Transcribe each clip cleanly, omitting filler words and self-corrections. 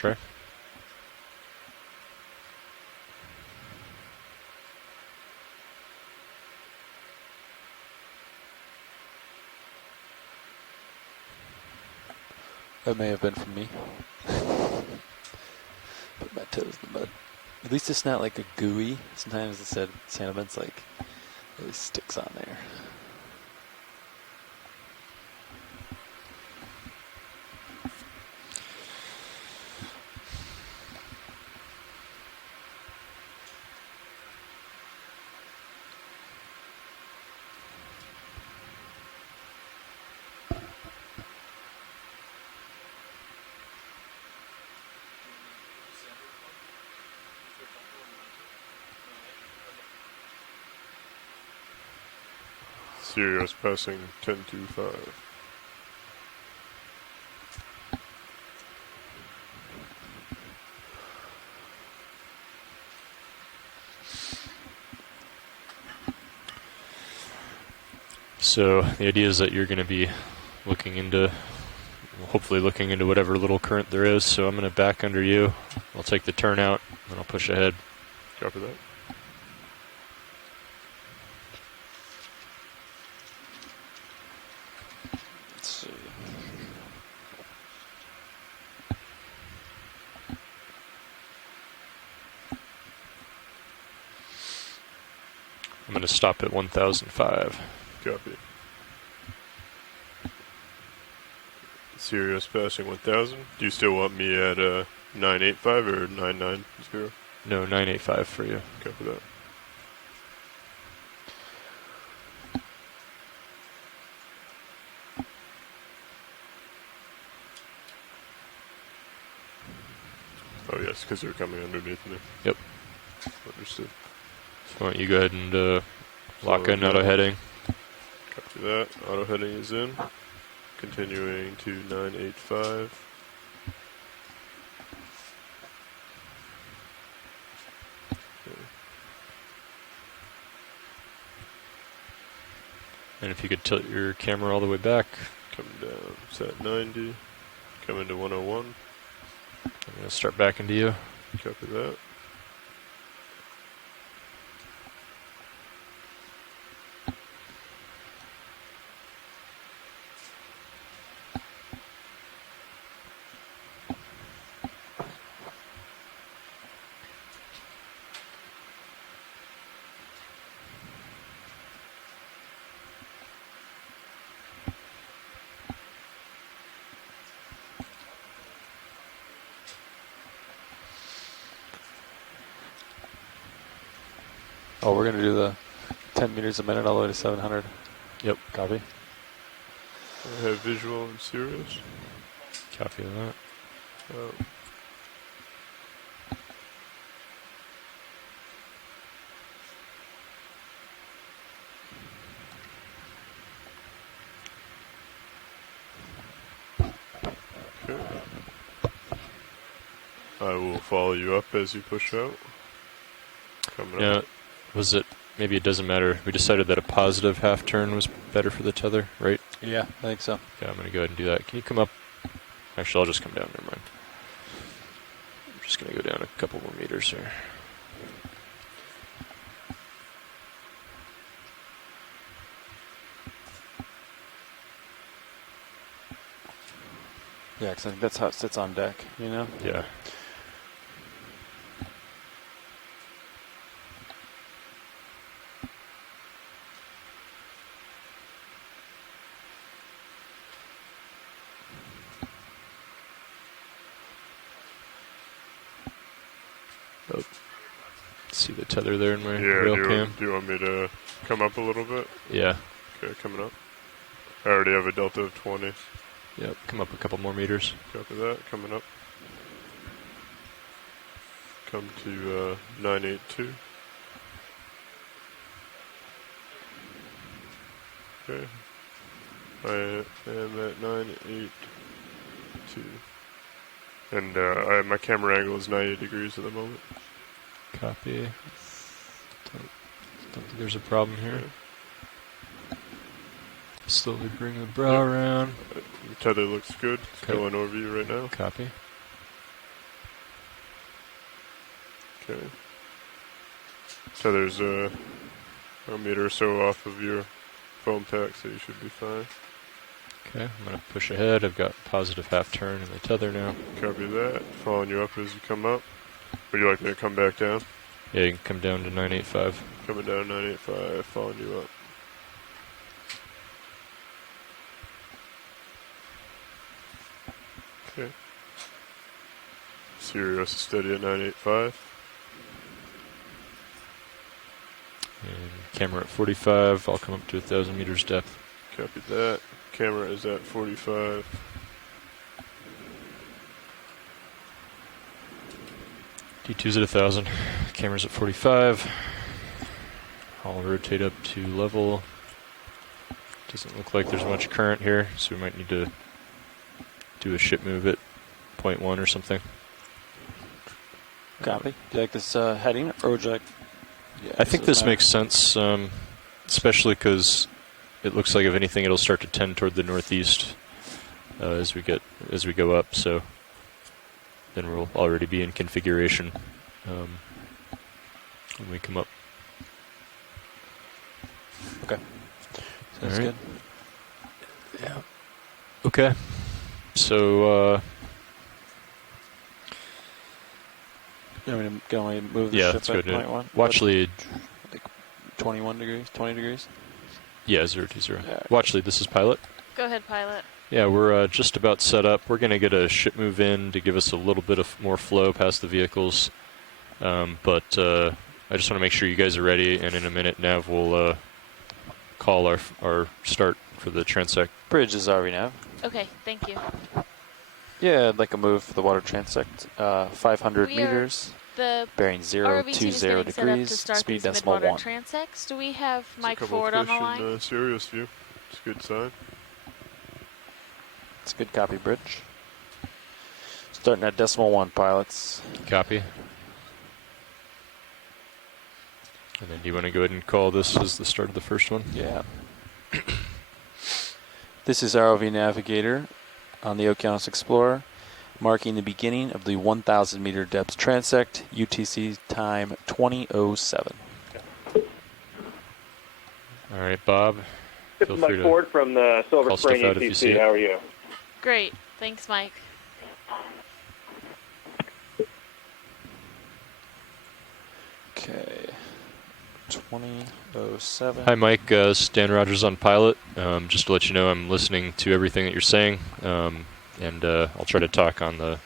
try. That may have been from me. Put my toes in the mud. At least it's not like a gooey. Sometimes it said sediment's like really sticks on there. Serious passing 1025. So the idea is that you're going to be looking into, hopefully looking into whatever little current there is. So I'm going to back under you. I'll take the turnout, and I'll push ahead. Copy that. Let's see. I'm going to stop at 1005. Copy. Serious passing 1000. Do you still want me at 985 or 990? No, 985 for you. Copy that. Oh yes, because they're coming underneath me. Yep. Understood. So why don't you go ahead and lock Follow in auto that. heading. Copy that. Auto heading is in. Continuing to 985. And if you could tilt your camera all the way back. Coming down. It's at 90. Coming to 101. I'm going to start back into you. Copy that. Oh, we're going to do the 10 meters a minute all the way to 700. Yep. Copy. I have visual and serious. Copy that. Okay. I will follow you up as you push out. Coming Yeah. up. Was it, maybe it doesn't matter. We decided that a positive half turn was better for the tether, right? Yeah, I think so. Yeah, I'm going to go ahead and do that. Can you come up? Actually, I'll just come down. Never mind. I'm just going to go down a couple more meters here. Yeah, because I think that's how it sits on deck, you know? Yeah. Oh. See the tether there in my rail cam? Do you want me to come up a little bit? Yeah. Okay, coming up. I already have a delta of 20. Yep, come up a couple more meters. Copy that, coming up. Come to 982. Okay. I am at 982. And my camera angle is 90 degrees at the moment. Copy. Don't think there's a problem here. Okay. Slowly bring the brow around. The tether looks good. It's Okay. going over you right now. Copy. Okay. So there's a meter or so off of your foam pack, so you should be fine. Okay, I'm going to push ahead. I've got positive half turn in the tether now. Copy that. Following you up as you come up. Would you like me to come back down? Yeah, you can come down to 985. Coming down 985, following you up. Okay. Sirius is steady at 985. And camera at 45. I'll come up to 1,000 meters depth. Copy that. Camera is at 45. D2's at 1,000. Camera's at 45. I'll rotate up to level. Doesn't look like there's much current here, so we might need to do a ship move at 0.1 or something. Copy. Do you like this heading, or would you like? Yeah, I think this makes sense, especially because it looks like if anything, it'll start to tend toward the northeast as we go up. So then we'll already be in configuration when we come up. Okay. Sounds All good. right. Yeah. Okay. So. You want me to go and move the Yeah, ship that's at good. point one? Watch lead. Like 21 degrees, 20 degrees? Yeah, 020. Yeah. Watch lead. This is pilot. Go ahead, pilot. Yeah, we're just about set up. We're going to get a ship move in to give us a little bit of more flow past the vehicles. But I just want to make sure you guys are ready, and in a minute, Nav will call our start for the transect. Bridge is RV nav. Okay, thank you. Yeah, I'd like a move for the water transect. 500 We are- meters, The bearing ROV team is 020 getting set up to degrees, start speed these decimal Midwater 1. transects. Do we have There's a Mike couple Ford of on the fish line? in Sirius view. It's a good sign. It's a good copy, bridge. Starting at decimal 1, pilots. Copy. And then do you want to go ahead and call this as the start of the first one? Yeah. This is ROV Navigator on the Okeanos Explorer, marking the beginning of the 1,000 meter depth transect, UTC time 2007. All right, Bob. This Feel is free Mike to Ford from the Silver call Spring stuff out if you see UTC. it. How are you? Great. Thanks, Mike. Okay. 2007. Hi, Mike. Stan Rogers on pilot. Just to let you know, I'm listening to everything that you're saying, and I'll try to talk on the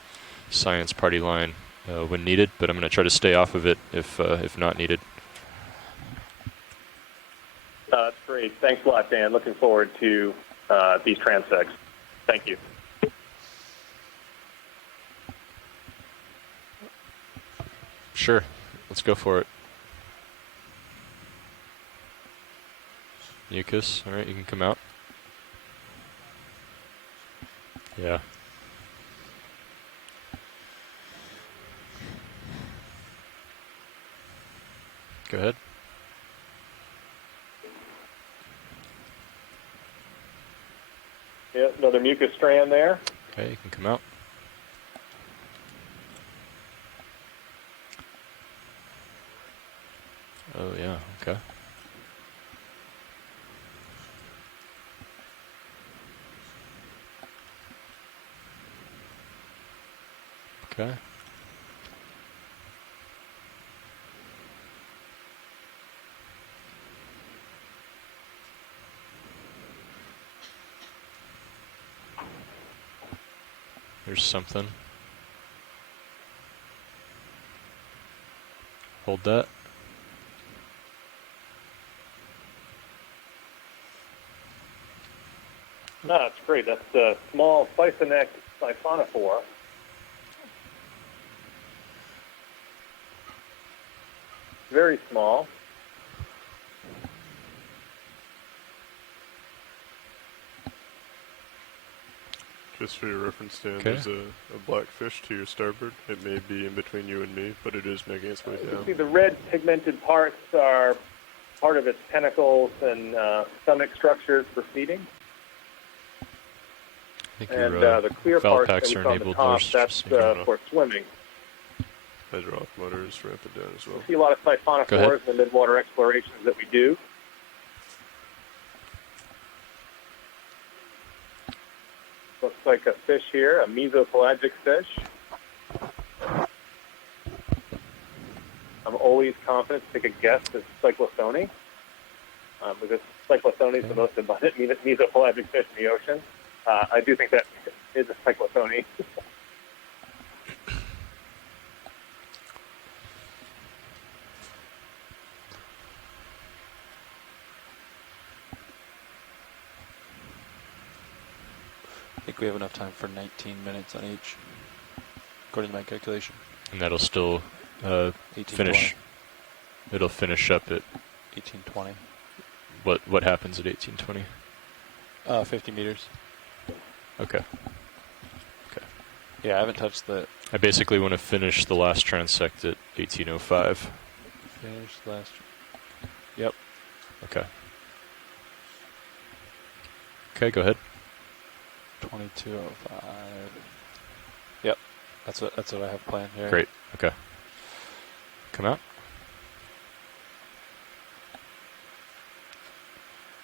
science party line when needed, but I'm going to try to stay off of it if not needed. That's great. Thanks a lot, Dan. Looking forward to these transects. Thank you. Sure. Let's go for it. Mucus. All right, you can come out. Yeah. Go ahead. Yeah, another mucus strand there. Okay, you can come out. Oh, yeah, okay. Okay. There's something. Hold that. No, that's great. That's a small Sisonec siphonophore. Very small. Just for your reference, Dan, Okay. there's a black fish to your starboard. It may be in between you and me, but it is making its way You down. see the red pigmented parts are part of its tentacles and stomach structures for feeding. I think And your the clear valve part that packs we are saw on the enabled. top, There's that's just- for swimming. Hydro off motors, ramp it down as well. We see a lot of Go ahead. siphonophores in the midwater explorations that we do. Looks like a fish here, a mesopelagic fish. I'm always confident to take a guess at cyclothone, because cyclothone is the most abundant mesopelagic fish in the ocean. I do think that is a cyclothone. I think we have enough time for 19 minutes on each, according to my calculation. And that'll still 18, finish. It'll finish up at 1820. what happens at 1820? 50 meters. Okay. Yeah, I haven't touched the I basically want to finish the last transect at 1805. finish last. Okay. Okay, go ahead. 2205. Yep, that's what I have planned here. Great. Okay. Come out.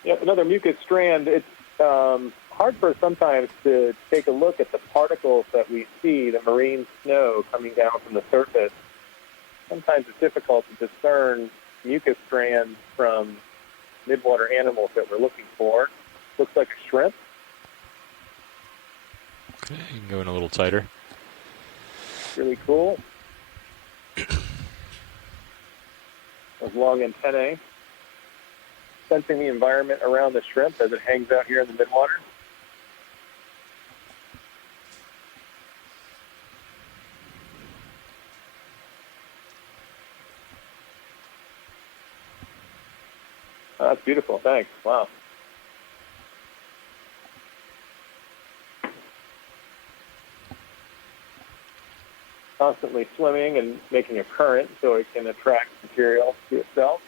Yep, another mucus strand. It's hard for us sometimes to take a look at the particles that we see, the marine snow coming down from the surface. Sometimes it's difficult to discern mucus strands from midwater animals that we're looking for. Looks like a shrimp. Okay, you can go in a little tighter. Really cool. Those long antennae. Sensing the environment around the shrimp as it hangs out here in the midwater. Oh, that's beautiful. Thanks. Wow. Constantly swimming and making a current so it can attract material to itself.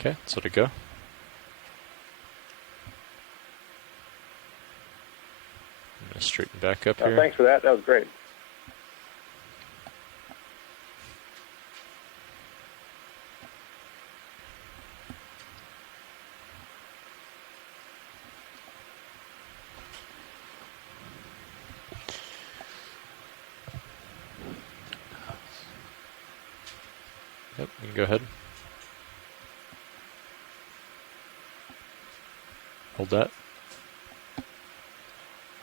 Okay, let's let it go. I'm going to straighten back up here. Thanks for that. That was great. Yep, you can go ahead. Hold that.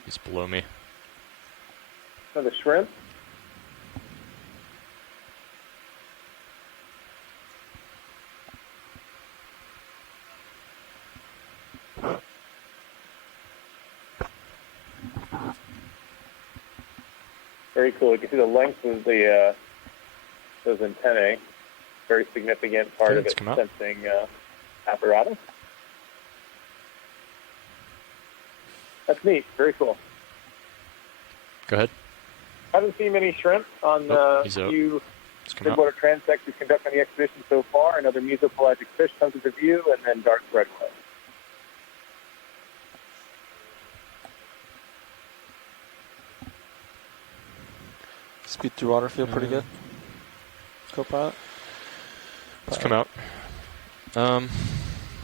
He's below me. Another shrimp. Very cool. You can see the length of the those antennae. Very significant part Okay, of let's its come out. sensing apparatus. That's neat. Very cool. Go ahead. Haven't seen many shrimp on Oh, the he's out. few Let's come out. midwater transects we conduct on the expedition so far. Another mesopelagic fish comes into view, and then dark red whale. Speed through water feel pretty good. Co-pilot. Let's come out.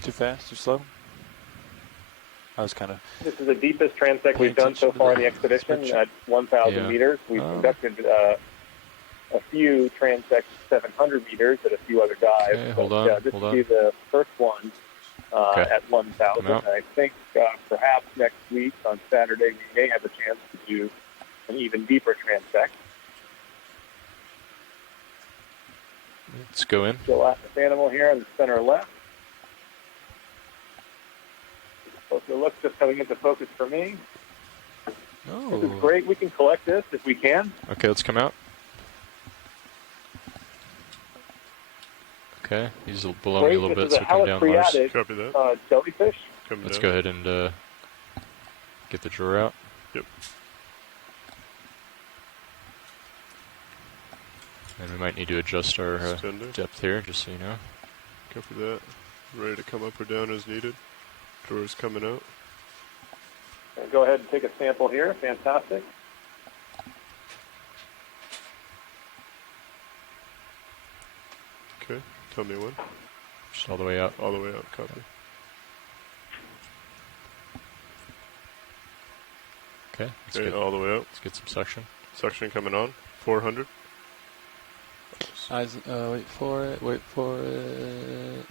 Too fast? Too slow? I was kind of. This is the deepest transect Pay we've done so attention to far the in the expedition description. at 1,000 Yeah. meters. We've conducted a few transects 700 meters at a few other dives. Okay, hold on, This hold will on. be the first one Okay. at 1,000. Come out. I think perhaps next week on Saturday we may have a chance to do an even deeper transect. Let's go in. Gelatinous animal here in the center left. Closer look, just coming into focus for me. Oh. This is great. We can collect this if we can. Okay, let's come out. Okay, he's below me Great. a little This bit, is so a come down Mars. halocreatic Copy that. jellyfish. Coming Let's down. go ahead and get the drawer out. Yep. And we might need to adjust our Extender. depth here, just so you know. Copy that. Ready to come up or down as needed. Drawers coming out. Go ahead and take a sample here. Fantastic. Okay, tell me when. Just all the way out. All the way out, copy. Okay, let's, Okay, all the way out. let's get some suction. Suction coming on, 400. Eyes, wait for it, wait for it.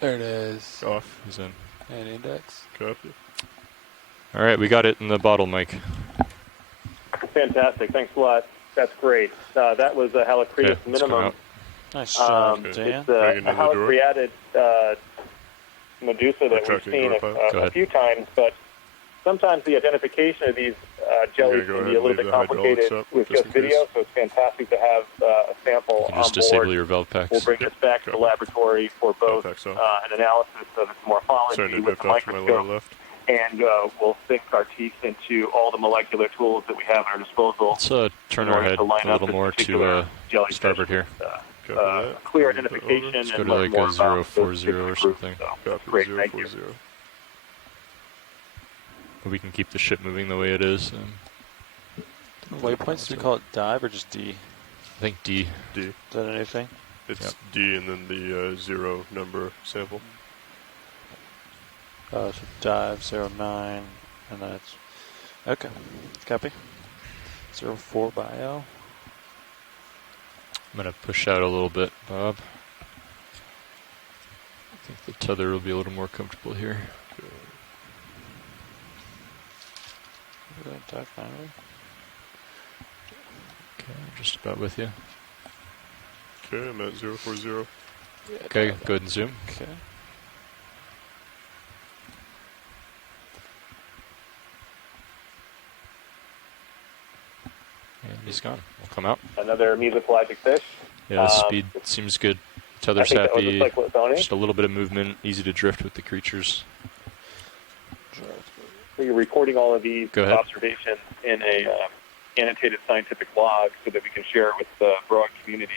There it is. Off, He's in. And index. copy. All right, we got it in the bottle, Mike. Fantastic. Thanks a lot. That's great. That was a Halocretus Okay, let's come minimum. out. Nice job, Okay. Dan. It's Bring it a in the door. Halocreated Medusa that we've Retracting seen door pipe. Go a ahead. few times, but sometimes the identification of these jellies go can ahead be a and little leave bit the hydraulics complicated up, with just just in video, case. so it's fantastic to have a sample You can just on disable board. your valve packs. We'll bring this back to the Copy. laboratory for both Valve packs off. an analysis of its morphology Starting to with drift the off to my lower microscope, left. and we'll sink our teeth into all the molecular tools that we have at our disposal. Let's turn in our order head to line a up little this more particular to jellyfish. starboard here. Copy that. Clear Move it over. identification Let's go and to learn like more a about 040 those particular or groups. something. So, Copy, great, thank you. 040. We can keep the ship moving the way it is. Waypoints, do we call it dive or just D? I think D. D. Is that anything? It's Yep. D and then the 0 number sample. So dive 09, and then it's okay. Copy. 04 bio. I'm going to push out a little bit, Bob. I think the tether will be a little more comfortable here. Dive 9. Okay, I'm just about with you. Okay, I'm at 040. Okay, go ahead and zoom. Okay. And he's gone. We'll come out. Another mesopelagic fish. Yeah, the speed seems good. I Tether's think that was a happy. cyclothonia. Just a little bit of movement, easy to drift with the creatures. So you're recording all of these Go ahead. observations in a annotated scientific log so that we can share it with the broad community.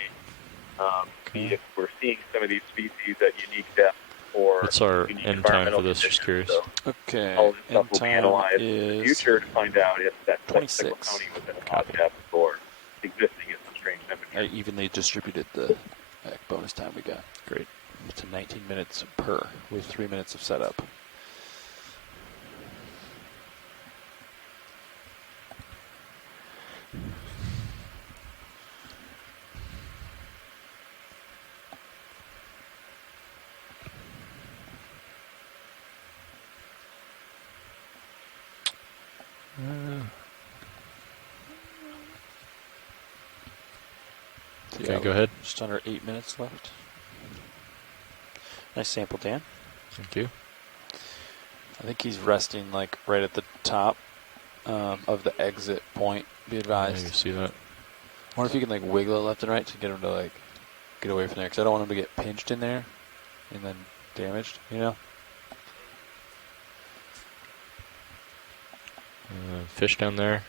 See if we're seeing some of these species at unique depth or What's our unique end time for environmental this? Just conditions. curious. So Okay. all of this stuff End will be time analyzed in the is future to find out if that 26. cyclothonia was at odd depth or existing at some strange temperature. I evenly distributed the bonus time we got. Great. To 19 minutes per, with 3 minutes of setup. Okay, go ahead. Just under 8 minutes left. Nice sample, Dan. Thank you. I think he's resting like right at the top of the exit point. Be Yeah, advised. you see that? I wonder if you can like wiggle it left and right to get him to like get away from there, because I don't want him to get pinched in there and then damaged. You know. Fish down there.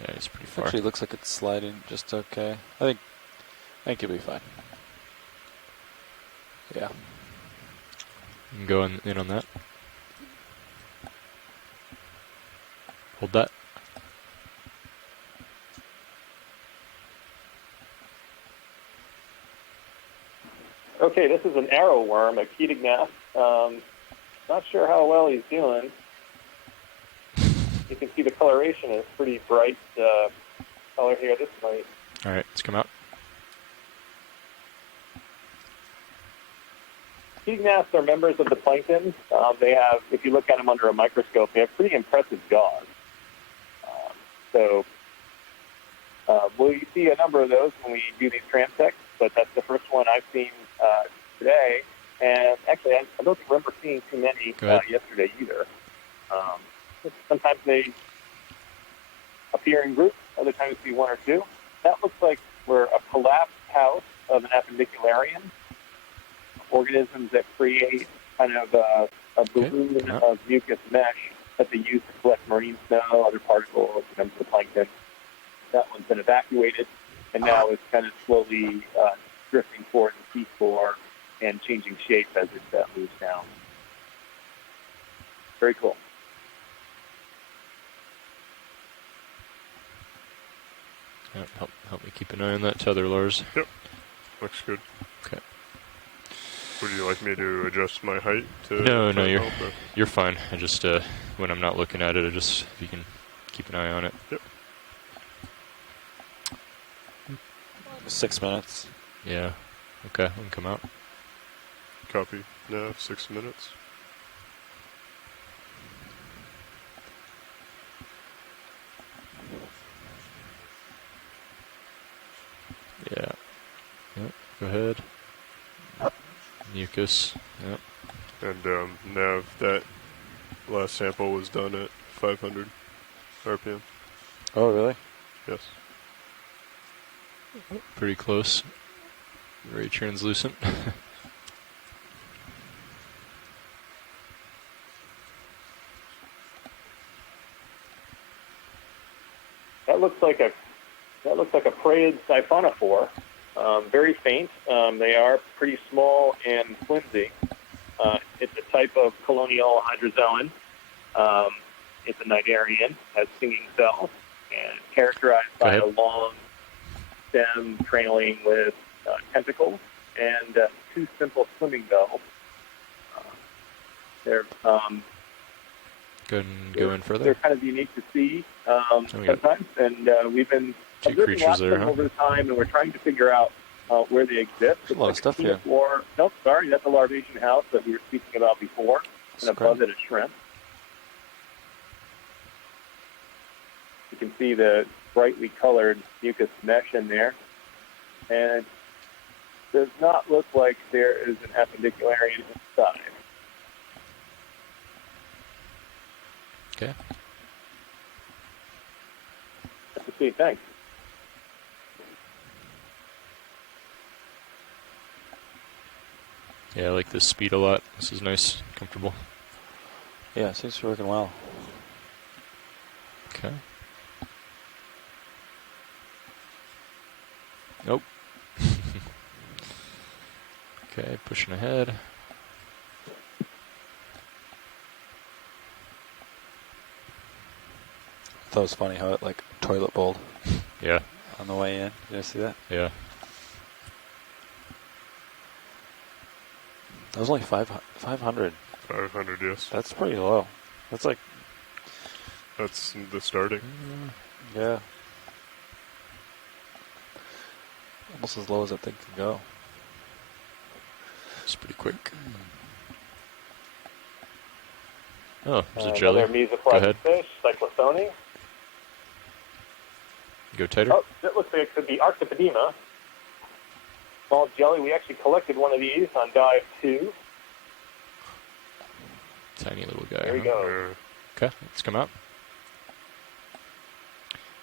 Yeah, he's pretty far. Actually, looks like it's sliding just okay. I think he'll be fine. Yeah. You can go in on that. Hold that. Okay, this is an arrow worm, a Ketignath. Not sure how well he's doing. You can see the coloration is pretty bright color here. This might. All right, let's come out. Ketignaths are members of the plankton. They have, if you look at them under a microscope, they have pretty impressive jaws. We'll see a number of those when we do these transects, but that's the first one I've seen today. And actually, I don't remember seeing too many yesterday either. Sometimes they appear in groups, other times see one or two. That looks like we're a collapsed house of an appendicularian, organisms that create kind of a balloon of mucus mesh that they use to collect marine snow, other particles, and the plankton. That one's been evacuated, and now it's kind of slowly drifting towards the seafloor and changing shape as it moves down. Very cool. Yep, help me keep an eye on that tether, Lars. Yep. Looks good. Okay. Would you like me to adjust my height to No, try and you're help, or- you're fine. I just when I'm not looking at it, if you can keep an eye on it. Yep. 6 minutes. Yeah. Okay, I can come out. Copy. Nav, 6 minutes. Yeah. Yep. Go ahead. Mucus. Yep. And Nav, that last sample was done at 500 RPM. Oh, really? Yes. Pretty close. Very translucent. That looks like a prayed siphonophore. Very faint. They are pretty small and flimsy. It's a type of colonial hydrozoan. It's a cnidarian, has stinging cells, and characterized by a long stem trailing with tentacles and two simple swimming bells. They're Go ahead and go in further. They're kind of unique to see we got sometimes, and we've been two observing creatures lots of there, them huh? over the time, and we're trying to figure out where they exist. There's a lot of stuff here. Nope, sorry, that's a larvation house that we were speaking about before, and above it is shrimp. You can see the brightly colored mucus mesh in there, and it does not look like there is an appendicularian inside. Okay. Good to see, thanks. Yeah, I like this speed a lot. This is nice, comfortable. Yeah, it seems to be working well. Okay. Nope. Okay, pushing ahead. That was funny how it like toilet bowled Yeah, on the way in. Did you see that? yeah. That was only 500. 500, yes. That's pretty low. That's like, That's the starting. yeah. Almost as low as that thing can go. It's pretty quick. Oh, there's a jelly. Another Go mesoplastic ahead. fish, cyclothone. Go tighter. Oh, that looks like it could be Arctopodema. Small jelly. We actually collected one of these on dive 2. Tiny little guy. There we huh? go. Okay, let's come out.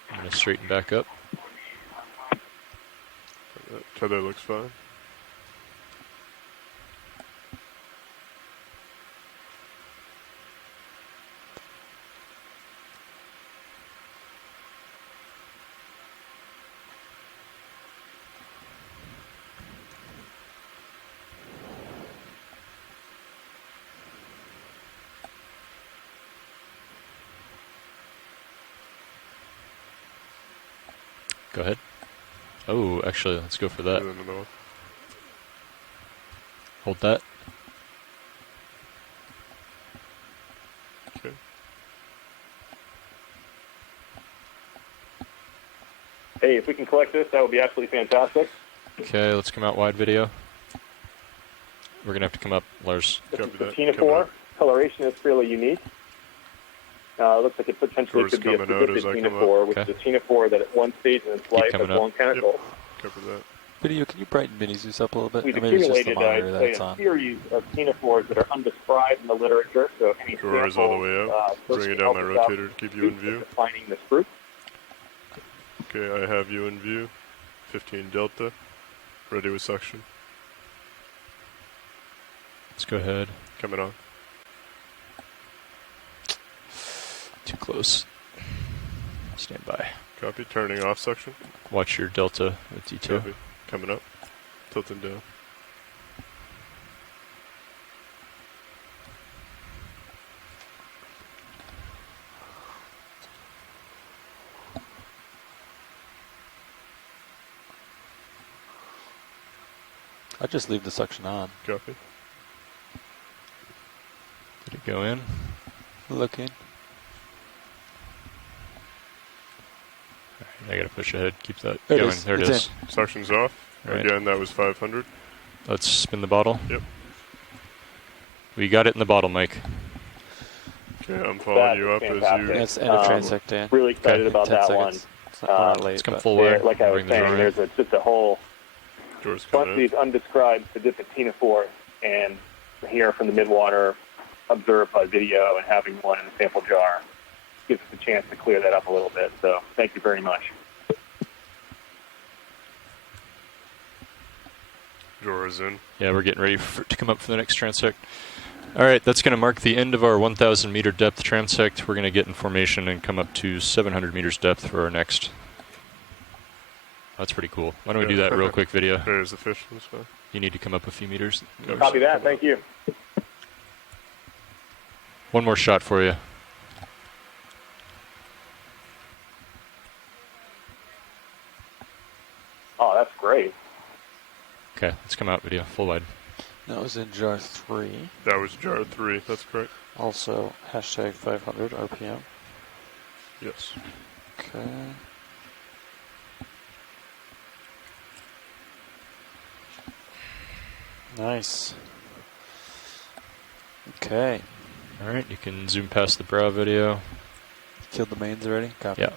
I'm going to straighten back up. That tether looks fine. Go ahead. Oh, actually, let's go for that. In the middle. Hold that. Okay. Hey, if we can collect this, that would be absolutely fantastic. Okay, let's come out wide video. We're going to have to come up, Lars. This Copy is the that. ctenophore. Coloration is fairly unique. Looks like it potentially Tours could be a coming out as specific I come ctenophore, up. which Okay. is a ctenophore that at one stage in its life has coming up. long tentacles. Cover that. Video, can you brighten Mini Zeus up a little bit? We've Or maybe it's just the accumulated monitor that it's a on. series of ctenophores that are undescribed in the literature, so any Tour is all the way up. Bringing down my rotator to keep you in view. Defining this group. Okay, I have you in view. 15 delta. Ready with suction. Let's go ahead. Coming on. Too close. Stand by. Copy. Turning off section. Watch your delta with D2. Copy. Coming up. Tilting down. I just leave the suction on. Copy. Did it go in? Looking. I gotta push ahead. Keep that There it going. is. There it It's is. Suction's off. Right. Again, that was 500. Let's spin the bottle. Yep. We got it in the bottle, Mike. Okay, I'm following you up Fantastic. as That's end of transect, Dan. Really excited Okay. about 10 that seconds. one. It's not, we're not late. Let's come but- full way. Like I was Bring the saying, drawer there's in. just a whole Doors bunch of coming in. these undescribed sedipatenophores, and here from the Midwater, observed by video and having one in the sample jar gives us a chance to clear that up a little bit. So thank you very much. Drawer is in. Yeah, we're getting ready to come up for the next transect. All right, that's going to mark the end of our 1,000 meter depth transect. We're going to get in formation and come up to 700 meters depth for our next. That's pretty cool. Why don't we do that real quick video? There's the fish. That's fine. You need to come up a few meters. Copy that. Thank you. One more shot for you. Oh, that's great. Okay, let's come out video, full wide. That was in jar 3. That was jar 3. That's correct. Also, hashtag 500 RPM. Yes. Okay. Nice. Okay. All right, you can zoom past the brow video. Killed the mains already? Copy. Yeah.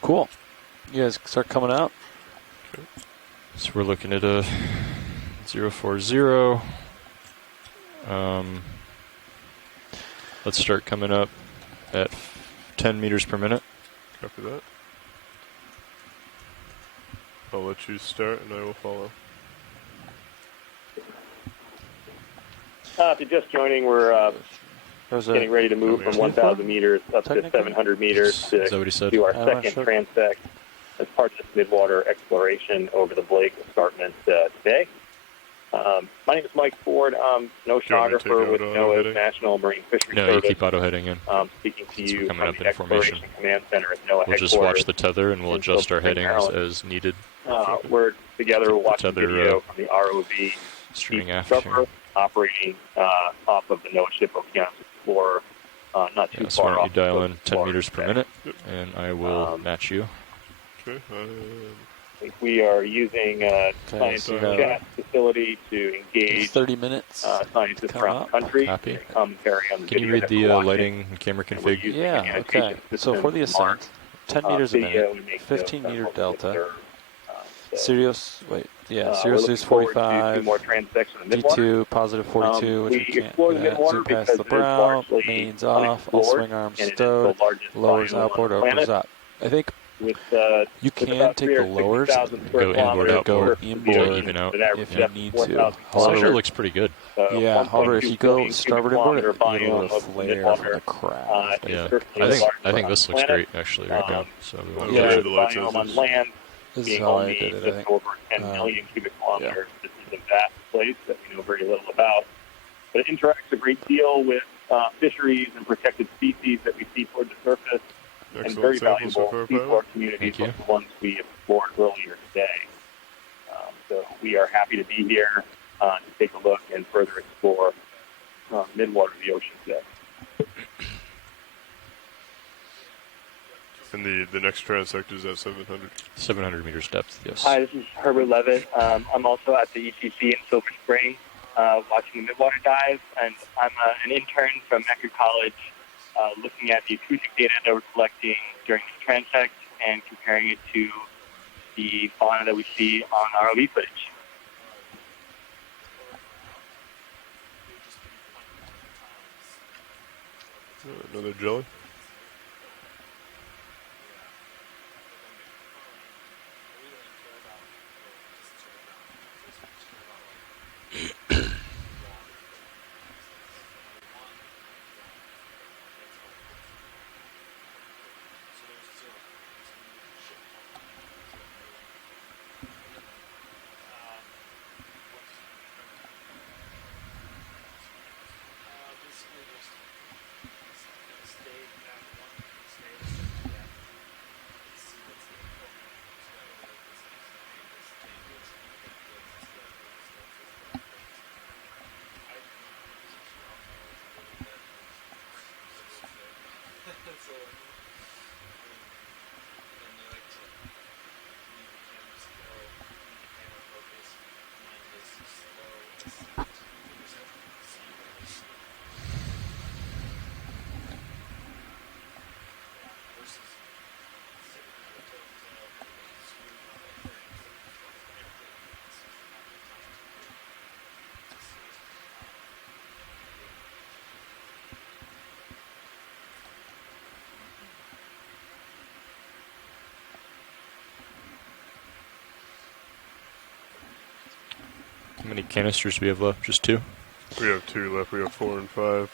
Cool. You guys start coming out? So we're looking at a 040. Let's start coming up at 10 meters per minute. Copy that. I'll let you start and I will follow. If you're just joining, we're There's a getting ready to move from 1,000 meters up to Technically? 700 meters Is that what he to said? do our I'm not second sure. transect as part of this Midwater exploration over the Blake Escarpment today. My name is Mike Ford. I'm an Do you want me to take oceanographer with out NOAA's heading? National Marine Fisheries No, you Service. keep auto heading in. Speaking to Since we're you coming from up the in formation. Exploration Command Center at NOAA We'll just watch headquarters. the tether and we'll in adjust our Silver Spring, headings Maryland. as needed. We're together Keep the watching tether, video from the ROV String Chief aft Discoverer, here. operating off of the NOAA ship Okeanos Explorer, not too Yeah, so why far don't off. you dial the in 10 Explorer meters per today. minute, and I will match you. Okay. I think we are using a science so chat facility to engage 30 minutes. scientists come around up. the country. Copy. and commentary on the Can you video read that the we're watching. lighting and camera And we're config? using Yeah, communication okay. So for the systems, mark, ascent, 10 meters a video minute, and make 15 notes on meter what we delta. observe. So, Sirius, wait, yeah, we're Sirius looking is forward to 45. two more transects in the Midwater. D2, positive 42, which we We can't explore do the that. Midwater Zoom past because the it is brow, largely mains off, all unexplored, swing arms and it is stowed, the largest lowers volume on outboard, the opens planet. up. I think With, you with can about take the lowers, 360,000 square Go inboard, kilometers of outboard, surface inboard, area, even out, an average if you depth of need 4,000 to. This actually However, looks pretty good. yeah, however, if you 1.2 go billion starboard cubic inboard, kilometer you get a volume little of the flare from Midwater. the craft. It's Yeah, certainly I the think largest this looks planet. great actually right now. So we won't Yeah. push The it. lights volume as on is. land This is being how I only did it, I just think. over 10 million cubic kilometers. This is a vast place that we know very little about. But it interacts a great deal with fisheries and protected species that we see toward the surface, and very Excellent sample so valuable far, seafloor pilot. communities Thank you. like the ones we explored earlier today. So we are happy to be here to take a look and further explore Midwater of the ocean today. And the next transect is at 700. 700 meters depth, yes. Hi, this is Herbert Levitt. I'm also at the ETC in Silver Spring watching the Midwater dive, and I'm an intern from Eckerd College looking at the acoustic data that we're collecting during this transect and comparing it to the fauna that we see on ROV footage. Another jelly. How many canisters do we have left? Just 2? We have 2 left. We have 4 and 5.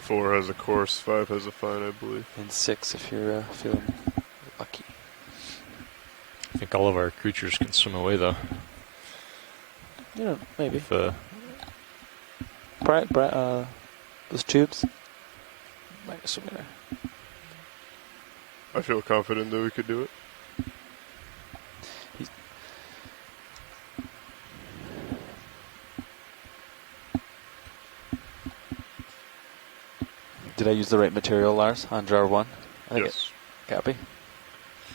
4 has a course, 5 has a fine, I believe. And 6 if you're feeling lucky. I think all of our creatures can swim away, though. You know, maybe. If, Those tubes. Might swim in there. I feel confident that we could do it. Did I use the right material, Lars, on jar 1? I think Yes. Copy.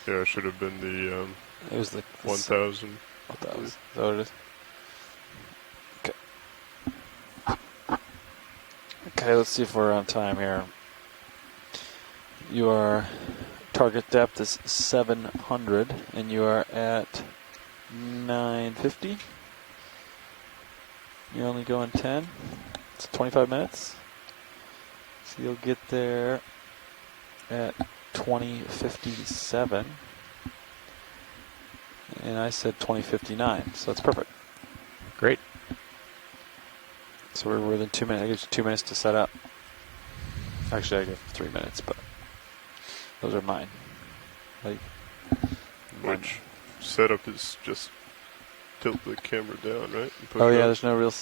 Yeah, it should have been the It was the 1,000. What that was? Is that what it is? Okay. Okay, let's see if we're on time here. Your target depth is 700, and you are at 950. You're only going 10. It's 25 minutes. So you'll get there at 20:57. And I said 20:59, so that's perfect. great. So we're within 2 minutes. I give you 2 minutes to set up. Actually, I give 3 minutes, but those are mine. Like, Which setup is just tilt the camera down, right? And push oh it yeah, up. there's no real.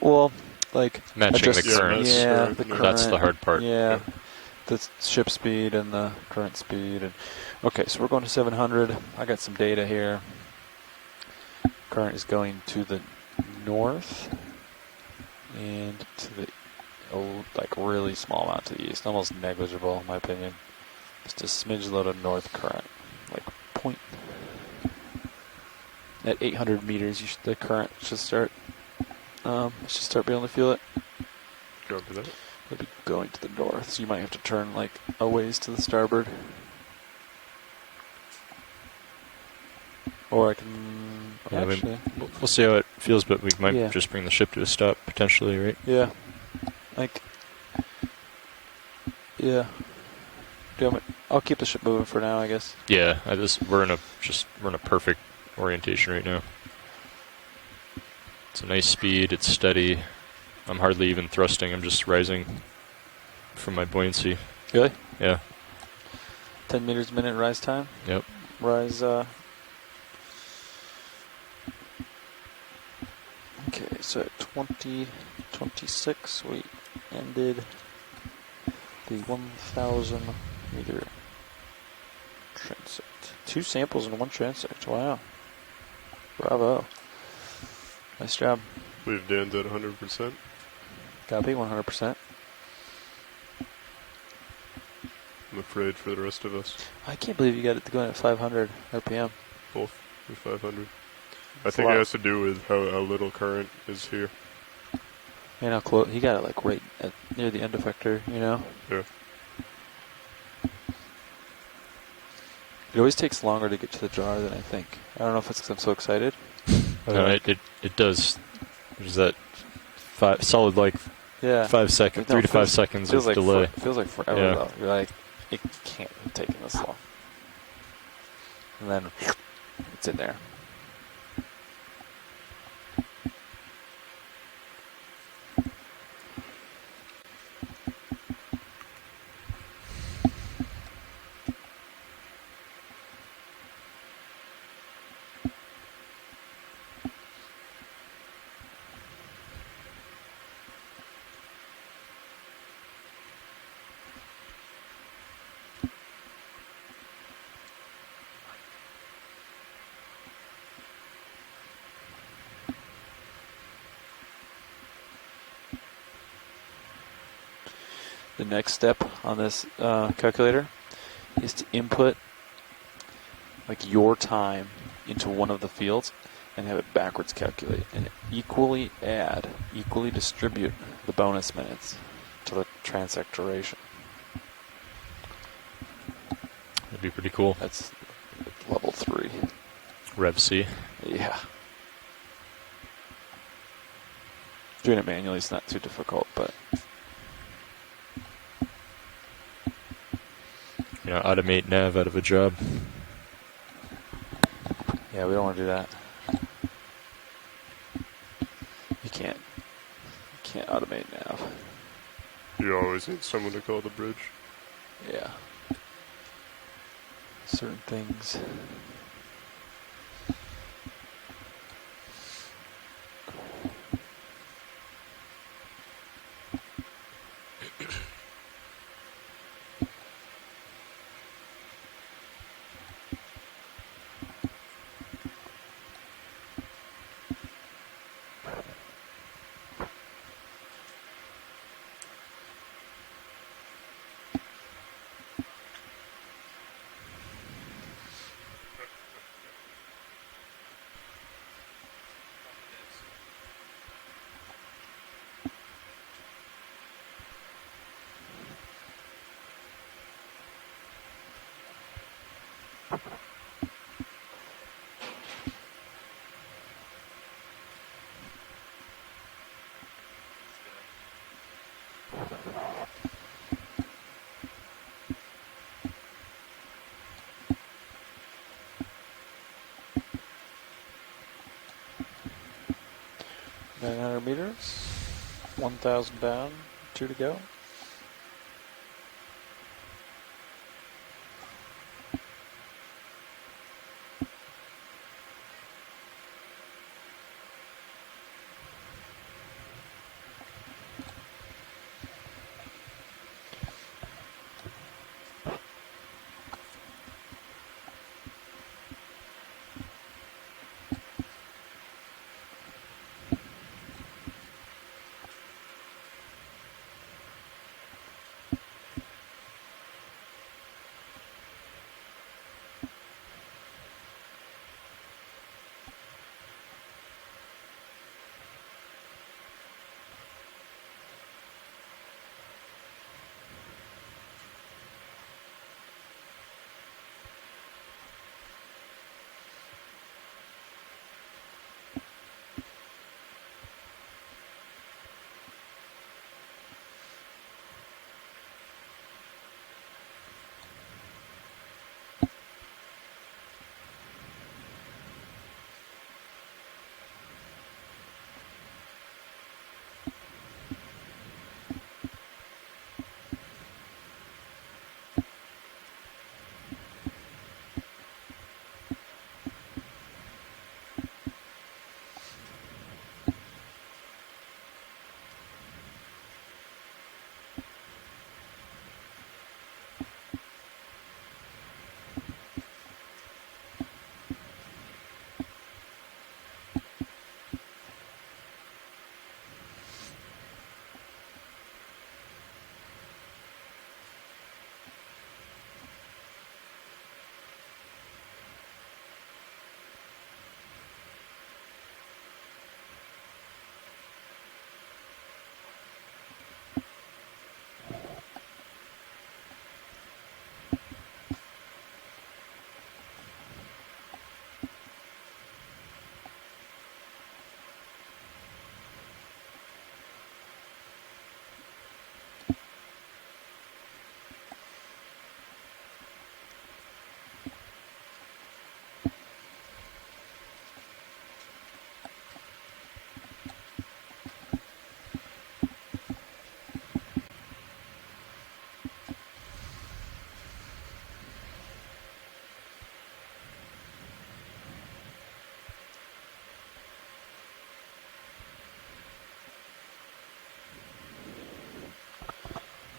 Well, like Matching the adjust- currents. Yeah, Right. the Yeah. current. That's the hard part. Yeah, the ship speed and the current speed. And okay, so we're going to 700. I got some data here. Current is going to the north and to the like really small amount to the east, almost negligible in my opinion. Just a smidge load of north current, like point. At 800 meters, the current should start. Being able to feel it. Go to that. It'll be going to the north, so you might have to turn like a ways to the starboard. Or I can Yeah, actually. We'll see how it feels, but we might Yeah. just bring the ship to a stop potentially, right? Yeah. Like. Yeah. I'll keep the ship moving for now, I guess. Yeah, we're in a perfect orientation right now. It's a nice speed. It's steady. I'm hardly even thrusting. I'm just rising from my buoyancy. Really? Yeah. 10 meters a minute rise time. Yep. Rise. Okay, so at 2026 we ended the 1,000 meter transect. 2 samples in 1 transect. Wow. Bravo. Nice job. I believe Dan's at 100%. Copy, 100%. I'm afraid for the rest of us. I can't believe you got it going at 500 RPM. Both are 500. I That's think a it lot. has to do with how little current is here. And how close he got it, like right near the end effector, you know. Yeah. It always takes longer to get to the jar than I think. I don't know if it's because I'm so excited. No, it does. There's that solid like Yeah. 5 seconds, No, 3 to 5 feels- seconds feels of like delay. feels like forever Yeah. though. You're like, it can't have taken this long. And then it's in there. the next step on this calculator is to input like your time into one of the fields and have it backwards calculate and equally distribute the bonus minutes to the transect duration. That'd be pretty cool. That's level 3. Rev C. Yeah. Doing it manually is not too difficult, but Automate nav out of a job. yeah, we don't want to do that. You can't automate nav. You always need someone to call the bridge. Yeah. Certain things. Meters, 1,000 down, 2 to go.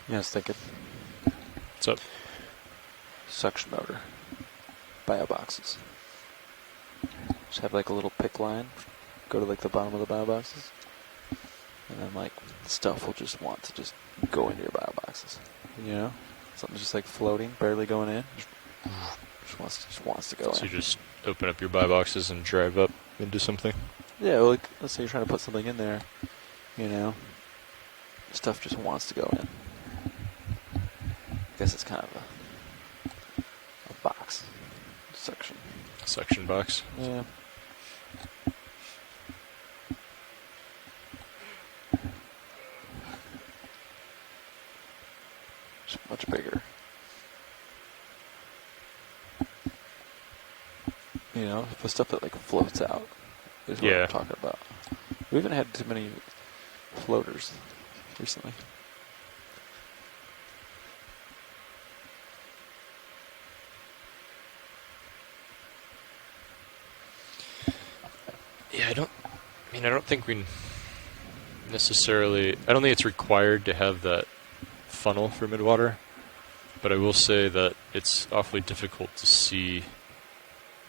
Yeah, I was thinking. What's up? Suction motor. Bio boxes. Just have like a little pick line. Go to like the bottom of the bio boxes. And then like stuff will just want to just go into your bio boxes. You know? Something's just like floating, barely going in. Just wants to go So in. you just open up your buy boxes and drive up into something. Yeah, well, like, let's say you're trying to put something in there, you know, stuff just wants to go in. I guess it's kind of a box section. Section box. Yeah. It's much bigger. You know, the stuff that like floats out is what Yeah. I'm talking about. We haven't had too many floaters recently. Yeah, I don't think we necessarily. I don't think it's required to have that funnel for Midwater, but I will say that it's awfully difficult to see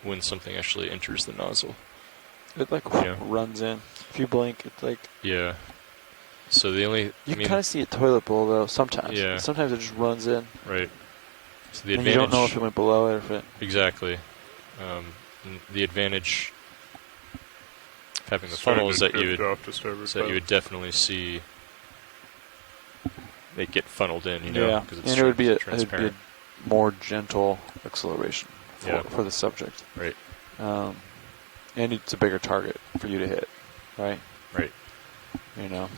when something actually enters the nozzle. It like Yeah. runs in. If you blink, it's like Yeah. So the only. you can kind of see a toilet bowl though. Sometimes. Yeah. Sometimes it just runs in. Right. So the And advantage. you don't know if it went below it or if it. Exactly. The advantage of having the Starting funnel is to that you drift off to starboard is that you would definitely see it get funneled in, you know, Yeah, because it's and it would be a transparent. more gentle acceleration Yeah. for the subject. Right. And it's a bigger target for you to hit, right? Right. You know.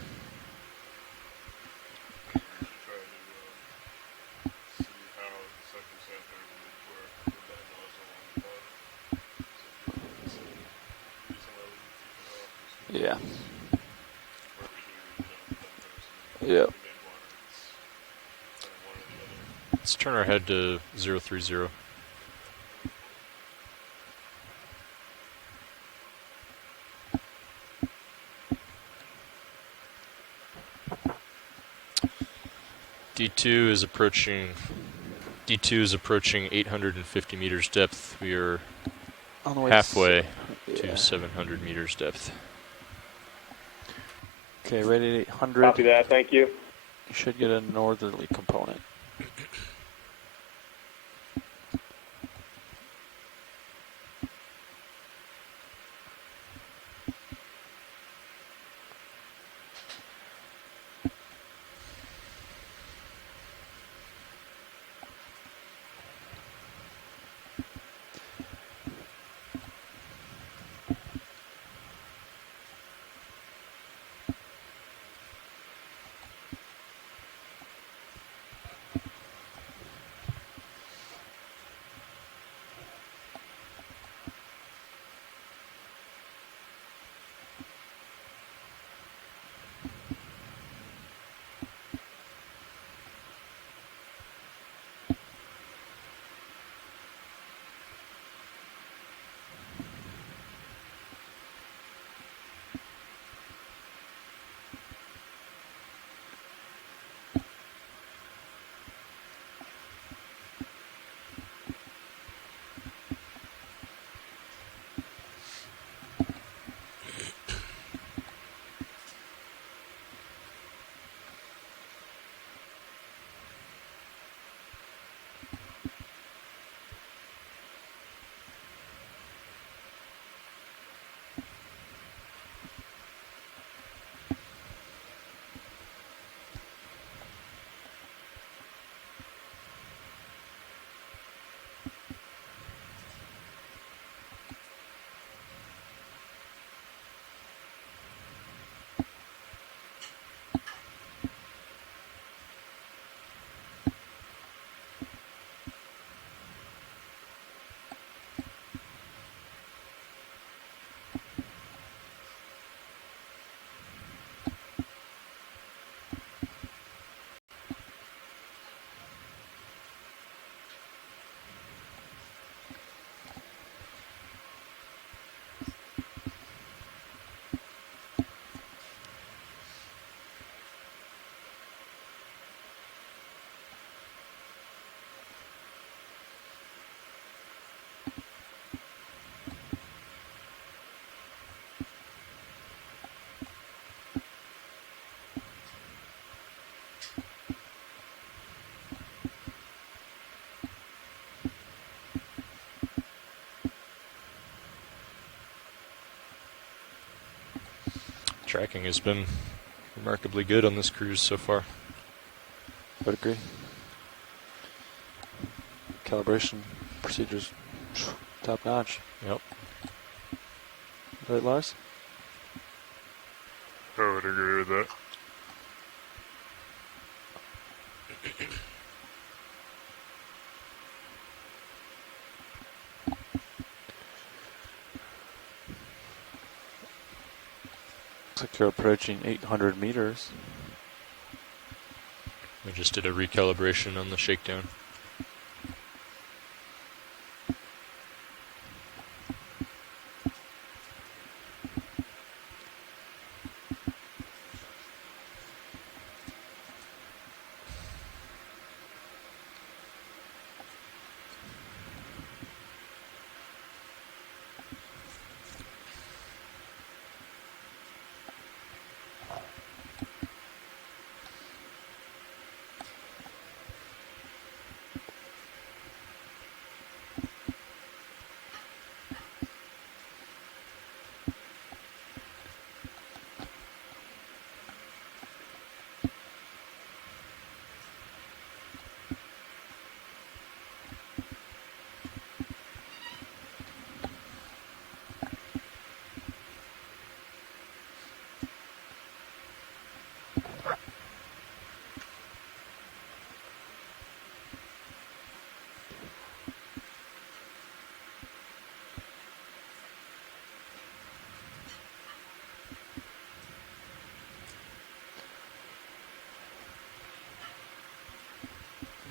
Yeah. Yeah. Let's turn our head to 030. D2 is approaching 850 meters depth. We are On the way halfway yeah. to 700 meters depth. Okay, ready at 800. Copy that. Thank you. You should get a northerly component. Tracking has been remarkably good on this cruise so far. Would agree. Calibration procedures, top notch. Yep. Right, Lars? I would agree with that. Looks like you're approaching 800 meters. We just did a recalibration on the shakedown.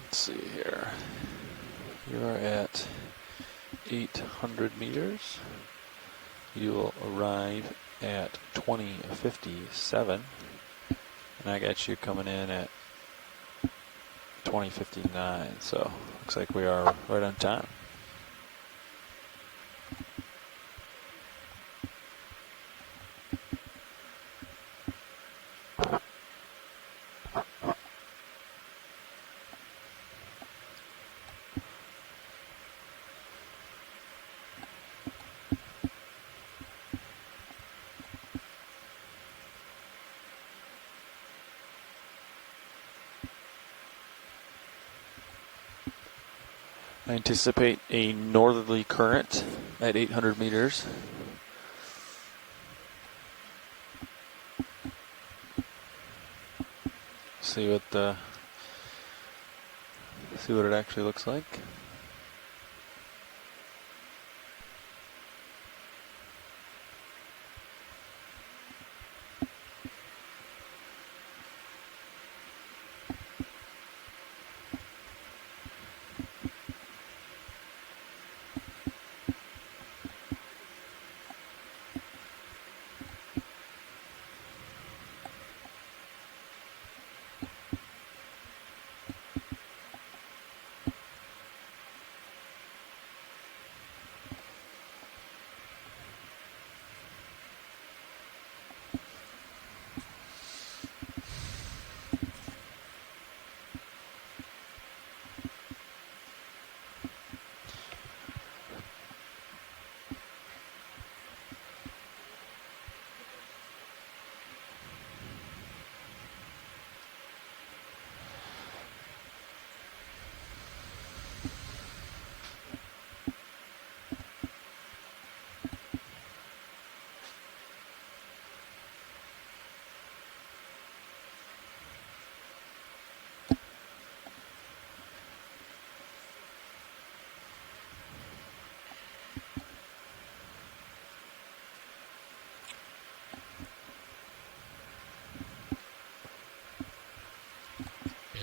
Let's see here. You're at 800 meters. You will arrive at 2057. And I got you coming in at 2059. So looks like we are right on time. I anticipate a northerly current at 800 meters. See what it actually looks like.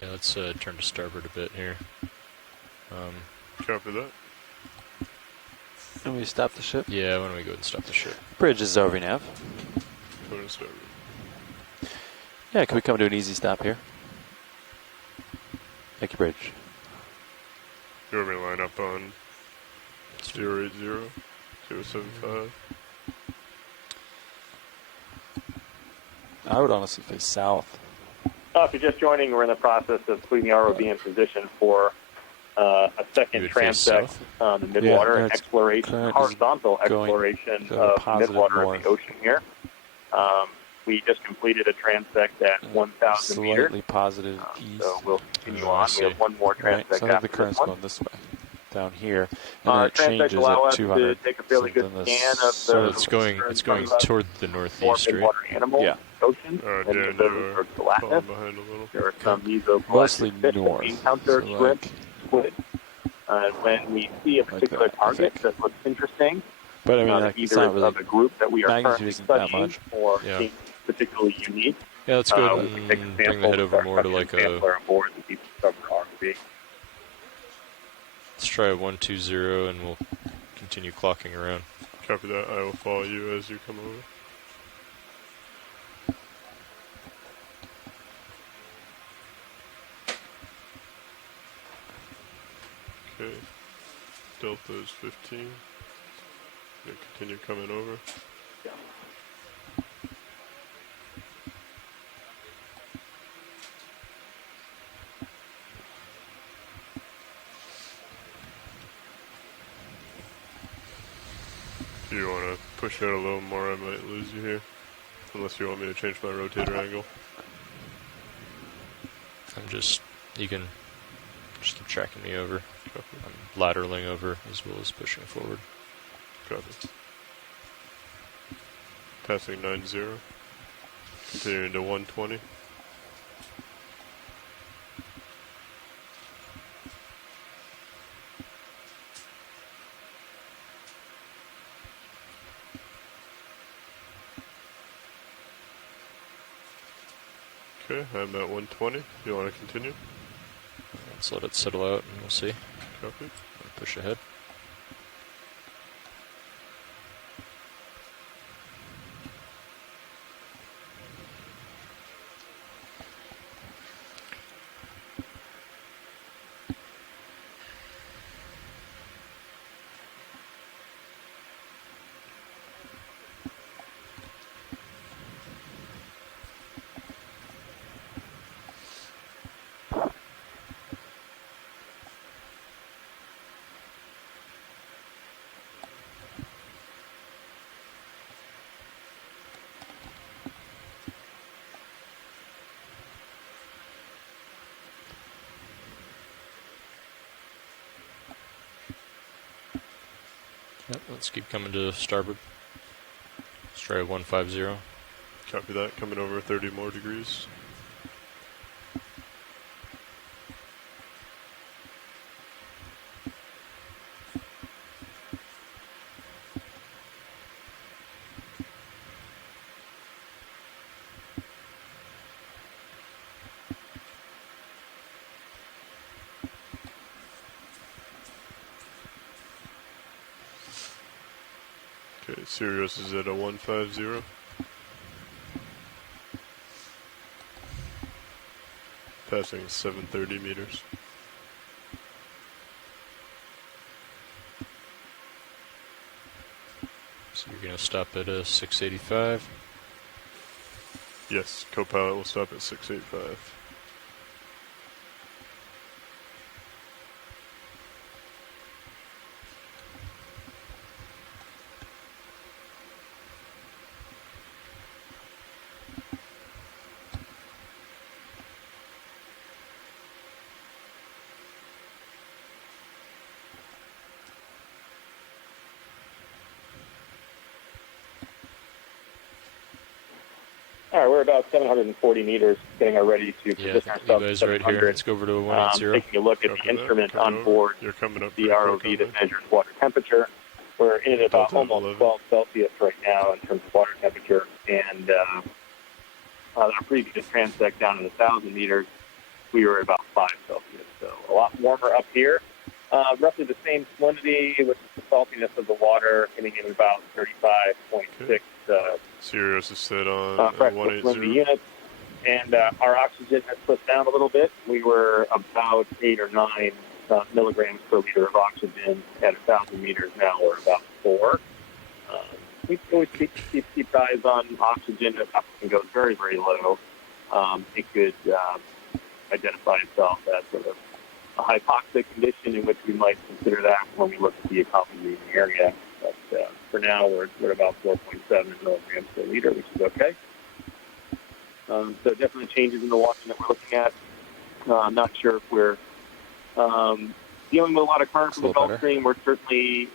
Yeah, let's turn to starboard a bit here. Copy that. And we stop the ship. Yeah, why don't we go ahead and stop the ship? Bridge is over nav. Put it starboard. Yeah, can we come to an easy stop here? Thank you, Bridge. You want me to line up on 080, 075? I would honestly face south. If you're just joining, we're in the process of putting the ROV in position for a You second would face transect south? on the Midwater current exploration, is horizontal going exploration to of positive Midwater north. of the ocean here. We just completed a transect at 1,000 meters. Slightly positive east. So we'll continue Oh, I on. see. We have one more Right, transect so I think the after current's this one. going this way, down here, and then it Transects changes allow at us 200. to take a fairly good then scan of So the it's going toward the more northeast, right? midwater animals, Yeah. oceans, Dan, and you those are are gelatinous. falling behind a little. There are some mesopelagic Mostly fish that north. we encounter, So shrimp, like, squid. When we see a particular that, I target think. that looks interesting, but I mean, like, it's either not really of a group that we are magnitude currently isn't that studying much. or Yeah. seems particularly unique, Yeah, let's go we ahead can take a and sample bring the head with over our more to suction like a. sampler on board and deep submarine. Let's try a 120, and we'll continue clocking around. Copy that. I will follow you as you come over. Okay. Delta is 15. Gonna continue coming over. If you want to push out a little more, I might lose you here. Unless you want me to change my rotator angle. You can just keep tracking me over. Copy. I'm lateraling over as well as pushing forward. Copy. Passing 90. Continuing to 120. Okay, I'm at 120. You want to continue? Let's let it settle out, and we'll see. Copy. Push ahead. Yep, let's keep coming to starboard. Let's try a 150. Copy that. Coming over 30 more degrees. Okay, Sirius is at a 150. Passing 730 meters. So you're going to stop at a 685. Yes, co-pilot will stop at 685. All right, we're about 740 meters, getting ready to Yeah, position ourselves Levi's at right 700. here. Let's go over to a 180. Taking a look at Copy the that. instrument Coming on over. board, You're coming up the pretty ROV quick on that me. measures water temperature. We're in at about Delta almost 11. 12 Celsius right now in terms of water temperature, and our previous transect down at 1,000 meters, we were at about 5 Celsius, so a lot warmer up here. Roughly the same salinity with the saltiness of the water, hitting in about 35.6 Sirius is set on fractional salinity 180. units, and our oxygen has slipped down a little bit. We were about 8 or 9 milligrams per liter of oxygen at 1,000 meters. Now we're about 4. We always keep eyes on oxygen. If oxygen goes very, very low, it could identify itself as sort of a hypoxic condition in which we might consider that when we look at the ecology in the area. But for now, we're at about 4.7 milligrams per liter, which is okay. So definitely changes in the water that we're looking at. I'm not sure if we're dealing with a lot of current from the It's a little Gulf Stream. We're certainly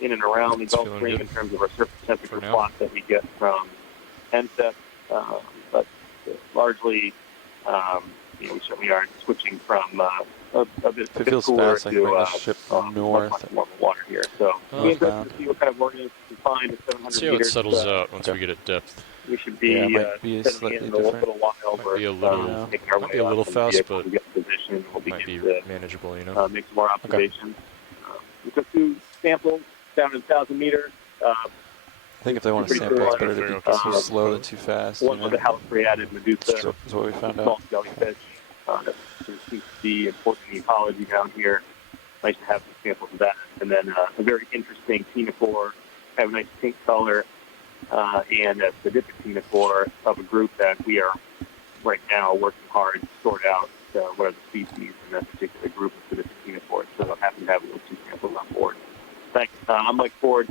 in and around the It's Gulf feeling Stream good in terms of our surface temperature for now. plots that we get from NSEP. But largely, we certainly are switching from a bit If it feels cooler fast, I to can bring the ship north. much warmer water here. So Oh, be interested bound. to see what kind of organisms we can find at 700 See how it meters. settles out once okay. we get at depth. We should be, Yeah, it might be settling slightly in a different. little while. Might be a little- making our might way be a up little from the fast, vehicle but to get in position. We'll Might be begin to manageable, make some more observations. We took 2 samples down at 1,000 meters. I think if they want to Pretty sample, it's cool. better to be Uh, too slow than too fast. One was a house-created Medusa, Is what we found small out. jellyfish. That seems to be important in the ecology down here. Nice to have some samples of that. And then a very interesting ctenophore, have a nice pink color, and a sedific ctenophore of a group that we are right now working hard to sort out what are the species in that particular group of sedific ctenophores. So I'm happy to have those 2 samples on board. Thanks. I'm Mike Ford.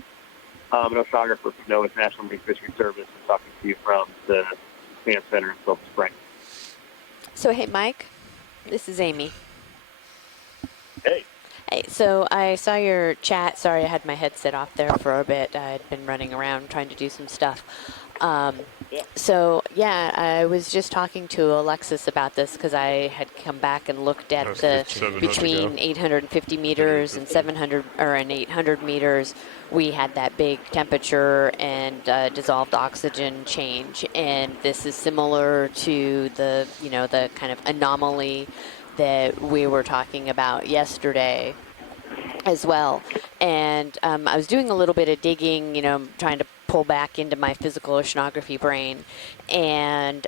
I'm an oceanographer from NOAA's National Marine Fisheries Service. I'm talking to you from the Command Center in Silver Spring. So, hey, Mike, this is Amy. Hey. Hey, so I saw your chat. Sorry, I had my headset off there for a bit. I'd been running around trying to do some stuff. So, yeah, I was just talking to Alexis about this because I had come back and looked at That's the 700 between ago. 850 meters and 700 or an 800 meters. We had that big temperature and dissolved oxygen change, and this is similar to the the kind of anomaly that we were talking about yesterday as well. And I was doing a little bit of digging, trying to pull back into my physical oceanography brain, and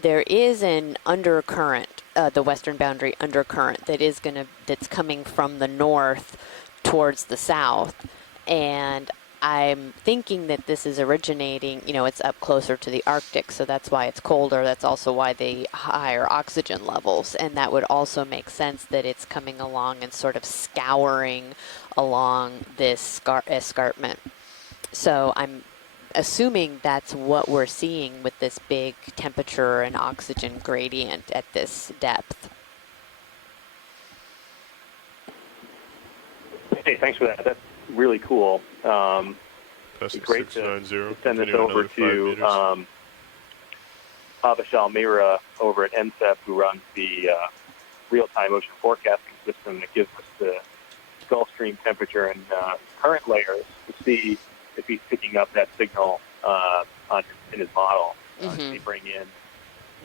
there is an undercurrent, the western boundary undercurrent that's coming from the north towards the south, and I'm thinking that this is originating, it's up closer to the Arctic, so that's why it's colder. That's also why the higher oxygen levels, and that would also make sense that it's coming along and sort of scouring along this escarpment. So I'm assuming that's what we're seeing with this big temperature and oxygen gradient at this depth. Hey, thanks for that. That's really cool. Passing Great to 690. send this continuing over another 5 to meters. Abhishal Mehra over at NSEP, who runs the real-time ocean forecasting system that gives us the Gulf Stream temperature and current layers to see if he's picking up that signal in his model. They bring in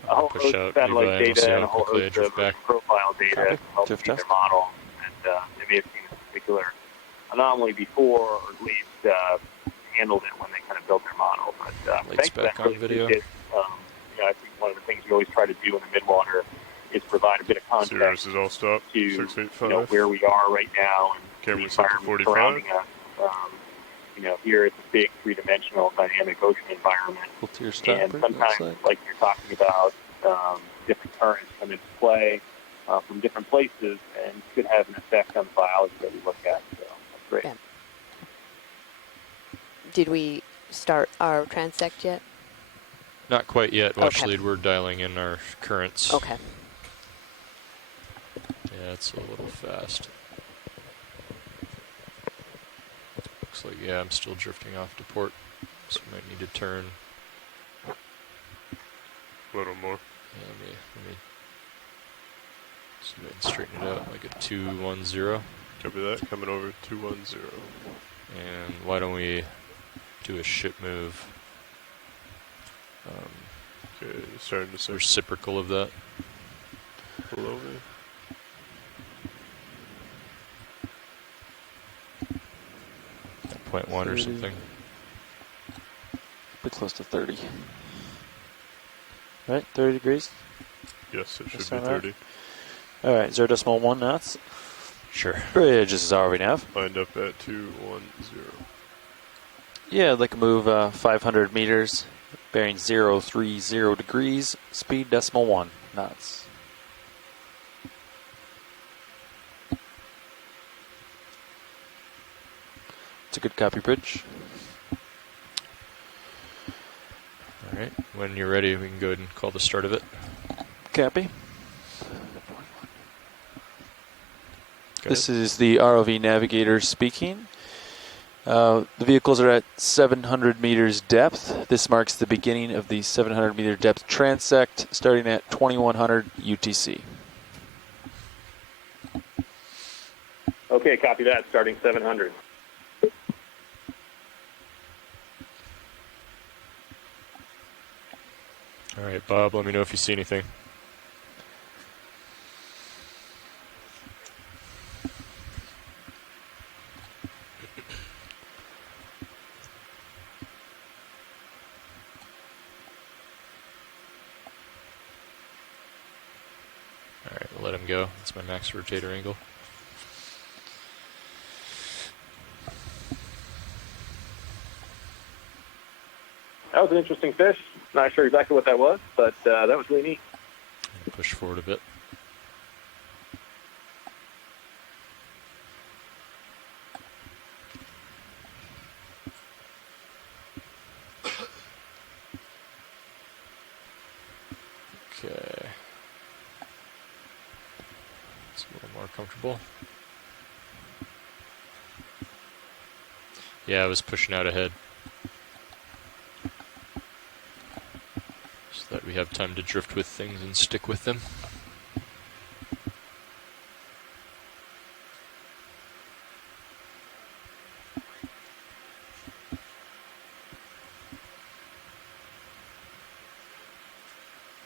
a whole Push host out of satellite Levi, and we'll see data how and a whole quickly I host drift of back. profile data Copy. to help Drift feed their test. model. And they may have seen this particular anomaly before, or at least handled it when they kind of built their model. But Lights thanks for back that. on Really video. appreciate it. I think one of the things we always try to do in the midwater is provide a bit of context Sirius is all stopped. to 685. where we are right now and Camera the set to environment 45. surrounding us. Here it's a big three-dimensional dynamic ocean environment, Full tier and stopper, sometimes, looks like you're talking about, different currents come into play from different places and could have an effect on the biology that we look at. So that's great. Yeah. Did we start our transect yet? Not quite yet. Watch Okay. lead, we're dialing in our currents. Okay. Yeah, it's a little fast. Looks like, yeah, I'm still drifting off to port, so we might need to turn. A little more. Yeah, let me see if I can straighten it out, like a 210. Copy that. Coming over 210. And why don't we do a ship move? Okay, starting to search Reciprocal of that. below me. Point 1 or 30. something. Be close to 30. Right, 30 degrees. Yes, it should That be sound right? 30. All right, 0.1 knots. Sure. Bridge is RV nav. Lined up at 210. Yeah, I'd like to move 500 meters, bearing 030 degrees, speed 0.1 knots. It's a good copy, Bridge. All Alright, when you're ready, we can go ahead and call the start of it. Copy. Go This ahead. is the ROV navigator speaking. The vehicles are at 700 meters depth. This marks the beginning of the 700 meter depth transect, starting at 2100 UTC. Okay, copy that. Starting 700. Alright, Bob, let me know if you see anything. Alright, we'll let him go. That's my max rotator angle. That was an interesting fish. Not sure exactly what that was, but that was really neat. Push forward a bit. Okay. It's a little more comfortable. Yeah, I was pushing out ahead. So that we have time to drift with things and stick with them.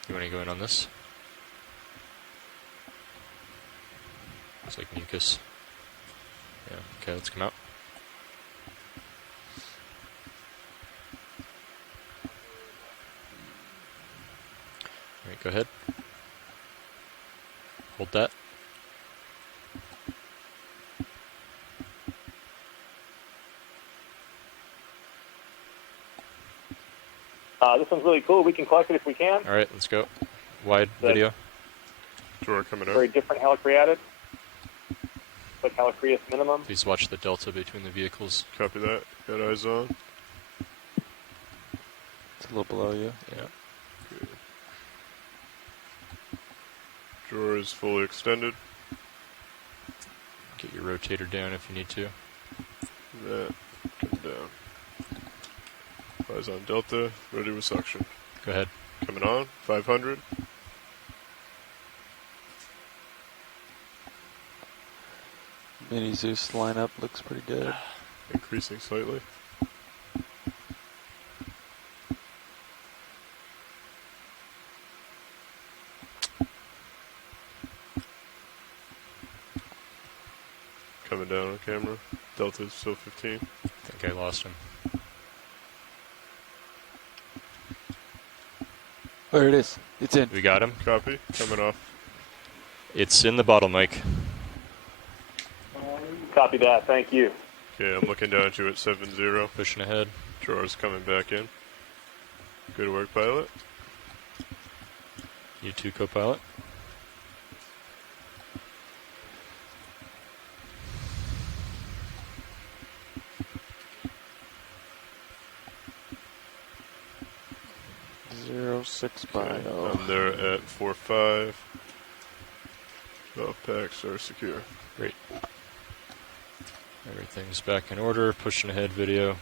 You want to go in on this? Looks like mucus. Yeah, okay, let's come out. Alright, go ahead. Hold that. This one's really cool. We can collect it if we can. Alright, let's go. Wide Good. video. Drawer coming Very up. different helicreated. But helicreus minimum. Please watch the delta between the vehicles. Copy that. Got eyes on. It's a little below you. Yeah. Good. Drawer is fully extended. Get your rotator down if you need to. That. Come down. Eyes on delta. Ready with suction. Go ahead. Coming on. 500. Mini Zeus lineup looks pretty good. Increasing slightly. Coming down on camera. Delta is still 15. I think I lost him. There it is. It's in. We got him. Copy. Coming off. It's in the bottle, Mike. Copy that. Thank you. Okay, I'm looking down at you at 7-0. Pushing ahead. Drawer's coming back in. Good work, pilot. You too, co-pilot. Zero 6 by Okay, 0. I'm there at 4-5. Both packs are secure. Great. Everything's back in order. Pushing ahead video.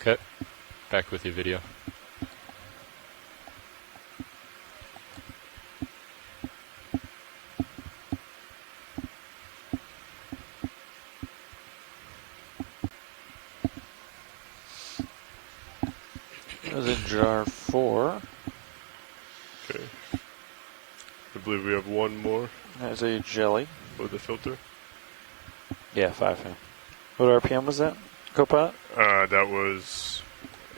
Okay. Back with you, video. That was in jar 4. Okay. I believe we have one more There's a jelly. with the filter. Yeah, 5. Yeah. What RPM was that? Copilot? That was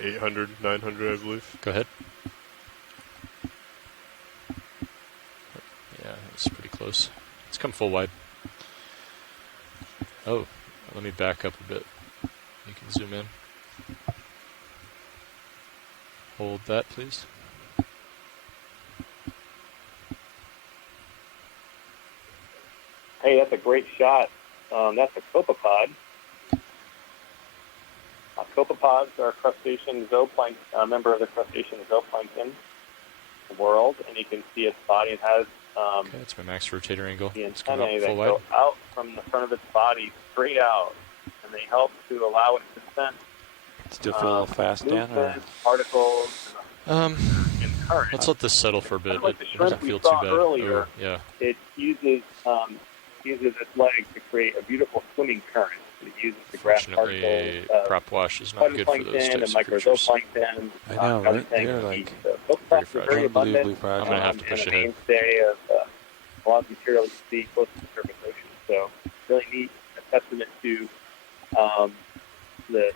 800, 900, I believe. Go ahead. Yeah, that's pretty close. Let's come full wide. Oh, let me back up a bit. You can zoom in. Hold that, please. Hey, that's a great shot. That's a copepod. Copepods are a crustacean zooplankton, member of the crustacean zooplankton world, and you can see its body. It has Okay, that's my max rotator angle. the Let's come out antennae full that wide. go out from the front of its body straight out, and they help to allow it to sense Still feel a little fast, Dan? Or? movement, particles, and current. Let's let this settle for a bit. Kind of like It the shrimp doesn't we feel saw too bad. earlier. Oh, yeah. It uses its legs to create a beautiful swimming current. It uses the grass Fortunately, particles, prop wash is not good for those phytoplankton and types of creatures. microzooplankton. I know, other right? things They're that like eat. So copepods are very unbelievably abundant. fragile. I'm gonna have to push and a ahead. mainstay of a lot of material you see close to the surface ocean. So really neat, a testament to the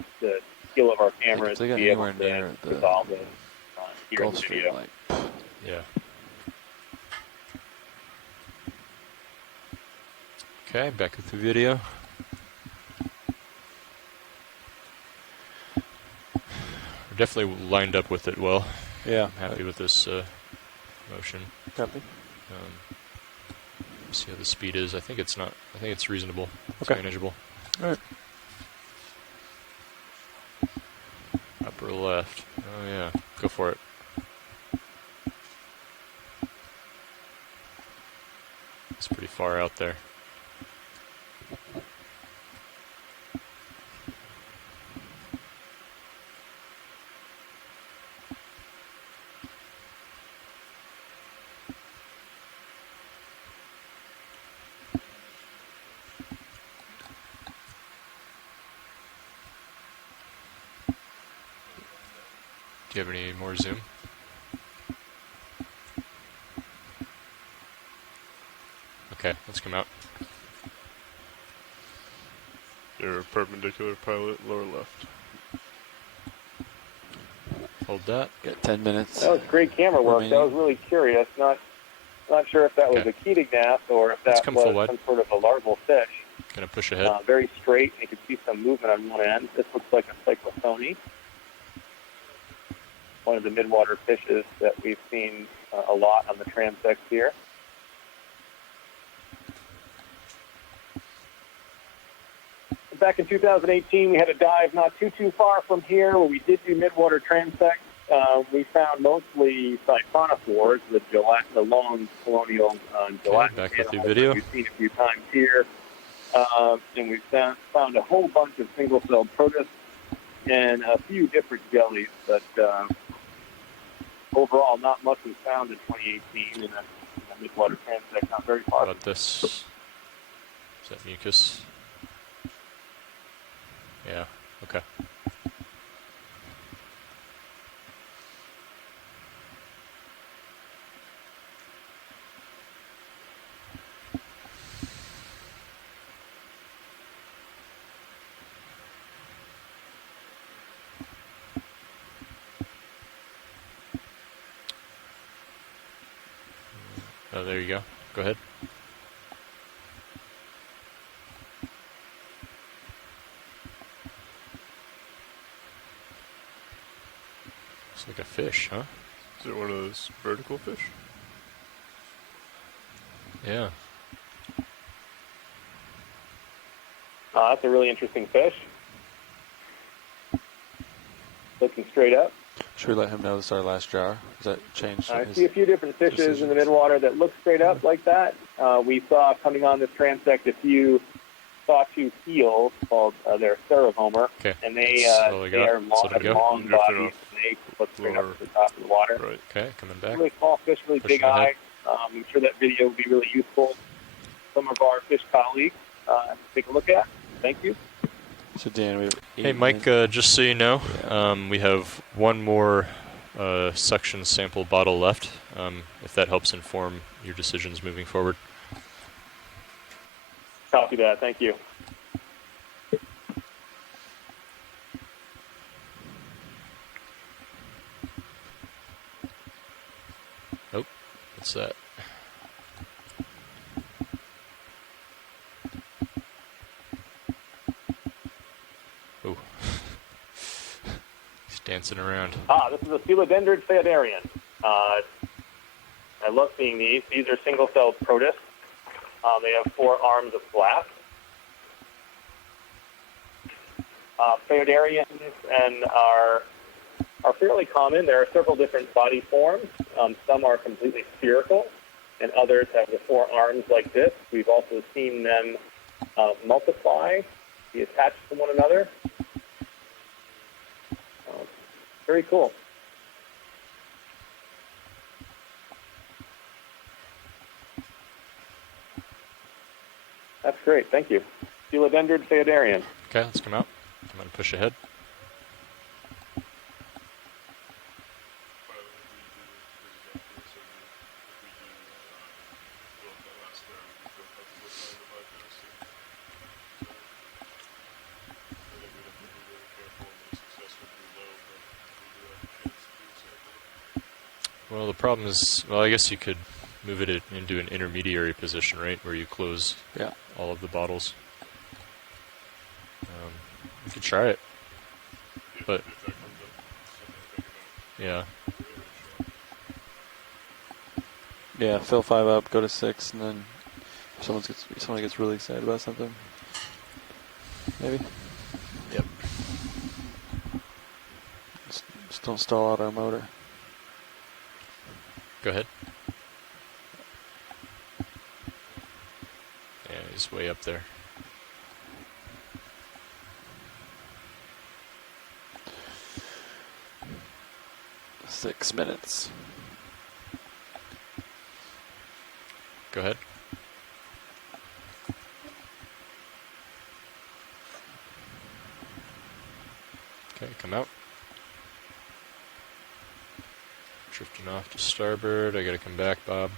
skill of our cameras if they to got be able anywhere to near the resolve this here in Gulf the Stream, video. like, Yeah. Okay, back with the video. We're definitely lined up with it well. yeah. I'm happy with this motion. Copy. See how the speed is. I think it's not. I think it's reasonable. It's Okay. manageable. All right. Upper left. Oh yeah, go for it. It's pretty far out there. Do you have any more zoom? Okay, let's come out. You're a perpendicular pilot, lower left. Hold that. Got 10 minutes. That was great camera work. remaining. That was really curious. Not sure if that was Okay. a Keating-gnat or if Let's that come was full wide. some sort of a larval fish. Gonna push ahead. Very straight. You can see some movement on one end. This looks like a cyclophony, one of the midwater fishes that we've seen a lot on the transects here. Back in 2018, we had a dive not too far from here where we did do midwater transects. We found mostly siphonophores, the long colonial gelatin back with the animals video. that we've seen a few times here. And we've found a whole bunch of single-celled protists and a few different jellies, but overall, not much was found in 2018 in a midwater transect, not very How far. about this? Is that mucus? Yeah. Okay. Oh, there you go. Go ahead. Looks like a fish, huh? Is it one of those vertical fish? Yeah. That's a really interesting fish. Looking straight up. Should we let him know this is our last jar? Does that change? I his see a few different fishes in the midwater that look straight up like that. We saw coming on this transect a few sawtooth eels called they're Cerovomer, Okay. and they Slowly they go. are long, Let 'em go. long Drifting bodies, off. and they look straight Lower. up to the top of the water. Right. Okay, coming back. Really small fish, really Pushing big eye. ahead. I'm sure that video will be really useful. Some of our fish colleagues to take a look at. Thank you. So Dan, we have Hey, 8 Mike, minutes. just so you know, we have one more suction sample bottle left, if that helps inform your decisions moving forward. Copy that. Thank you. Oh, what's that? Oh. He's dancing around. This is a Coelodendrid phaidarian. I love seeing these. These are single-celled protists. They have 4 arms of glass. Phaidarians and are fairly common. There are several different body forms. Some are completely spherical, and others have the 4 arms like this. We've also seen them multiply, be attached to one another. Very cool. That's great. Thank you. Philodendrid phaidarian. Okay, let's come out. I'm going to push ahead. Well, the problem is, well, I guess you could move it into an intermediary position, right, where you close all of the bottles. You could try it, but yeah. Yeah, fill 5 up, go to 6, and then if someone gets really excited about something, maybe. Yep. Just don't stall out our motor. Go ahead. Yeah, he's way up there. Six minutes. Go ahead. Okay, come out. Drifting off to starboard. I gotta come back, Bob.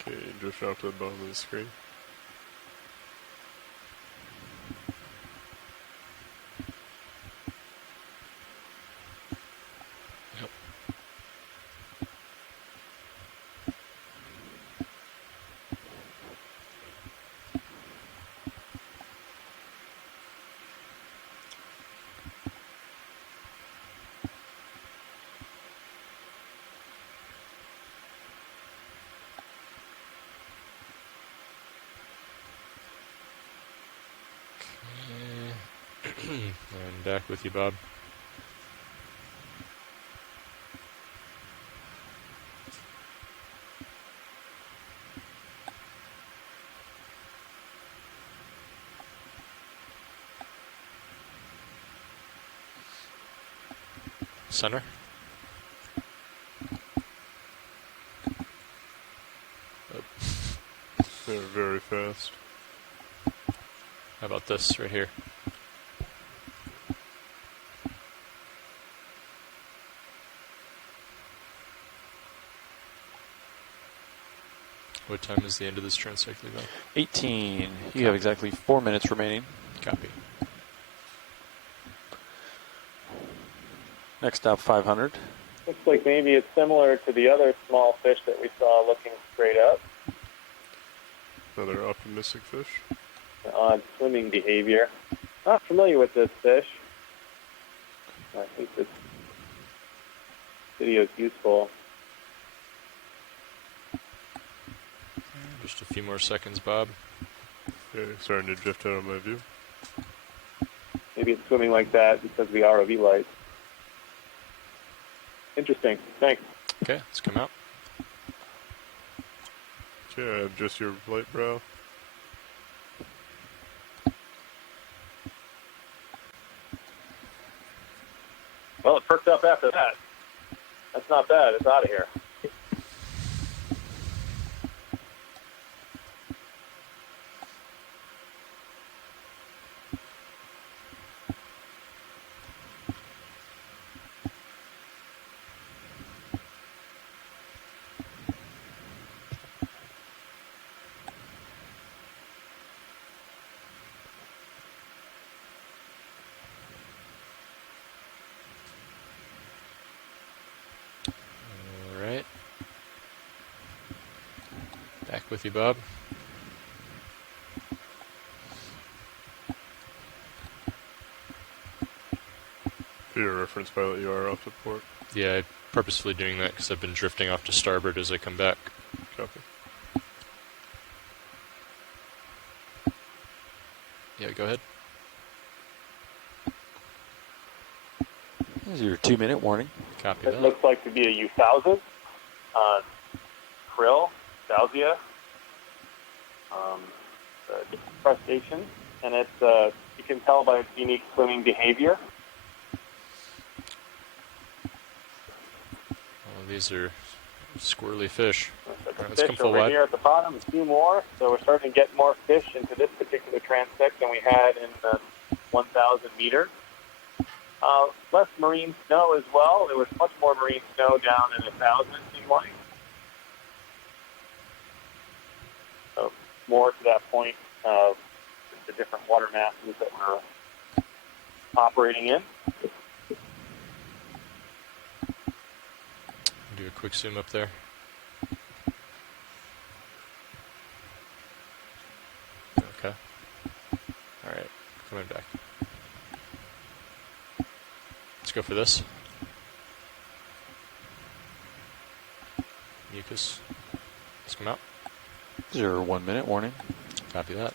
Okay, drift off to the bottom of the screen. And back with you, Bob. Center. They're very fast. How about this right here? What time is the end of this transcycling though? 18. You have exactly 4 minutes remaining. Copy. Next stop, 500. Looks like maybe it's similar to the other small fish that we saw looking straight up. Another optimistic fish. Odd swimming behavior. Not familiar with this fish. I think this video is useful. Just a few more seconds, Bob. Okay, starting to drift out of my view. Maybe it's swimming like that because of the ROV light. Interesting. Thanks. Okay, let's come out. Okay, I have just your light brow. Well, it perked up after that. That's not bad. It's out of here. All right. Back with you, Bob. For your reference, pilot, you are off the port. Yeah, I'm purposefully doing that because I've been drifting off to starboard as I come back. Copy. Yeah, go ahead. Here's your 2-minute warning. Copy It that. looks like to be a U-1000, krill, salvia, crustacean, and it's you can tell by its unique swimming behavior. Oh, these are squirrely fish. There's Alright, a let's come fish full over wide. here at the bottom, a few more. So we're starting to get more fish into this particular transect than we had in the 1,000 meters. Less marine snow as well. There was much more marine snow down in 1,000, it seemed like. So more to that point of the different water masses that we're operating in. Do a quick zoom up there. Okay. Alright, coming back. Let's go for this. Mucus. Let's come out. Here's your 1-minute warning. Copy that.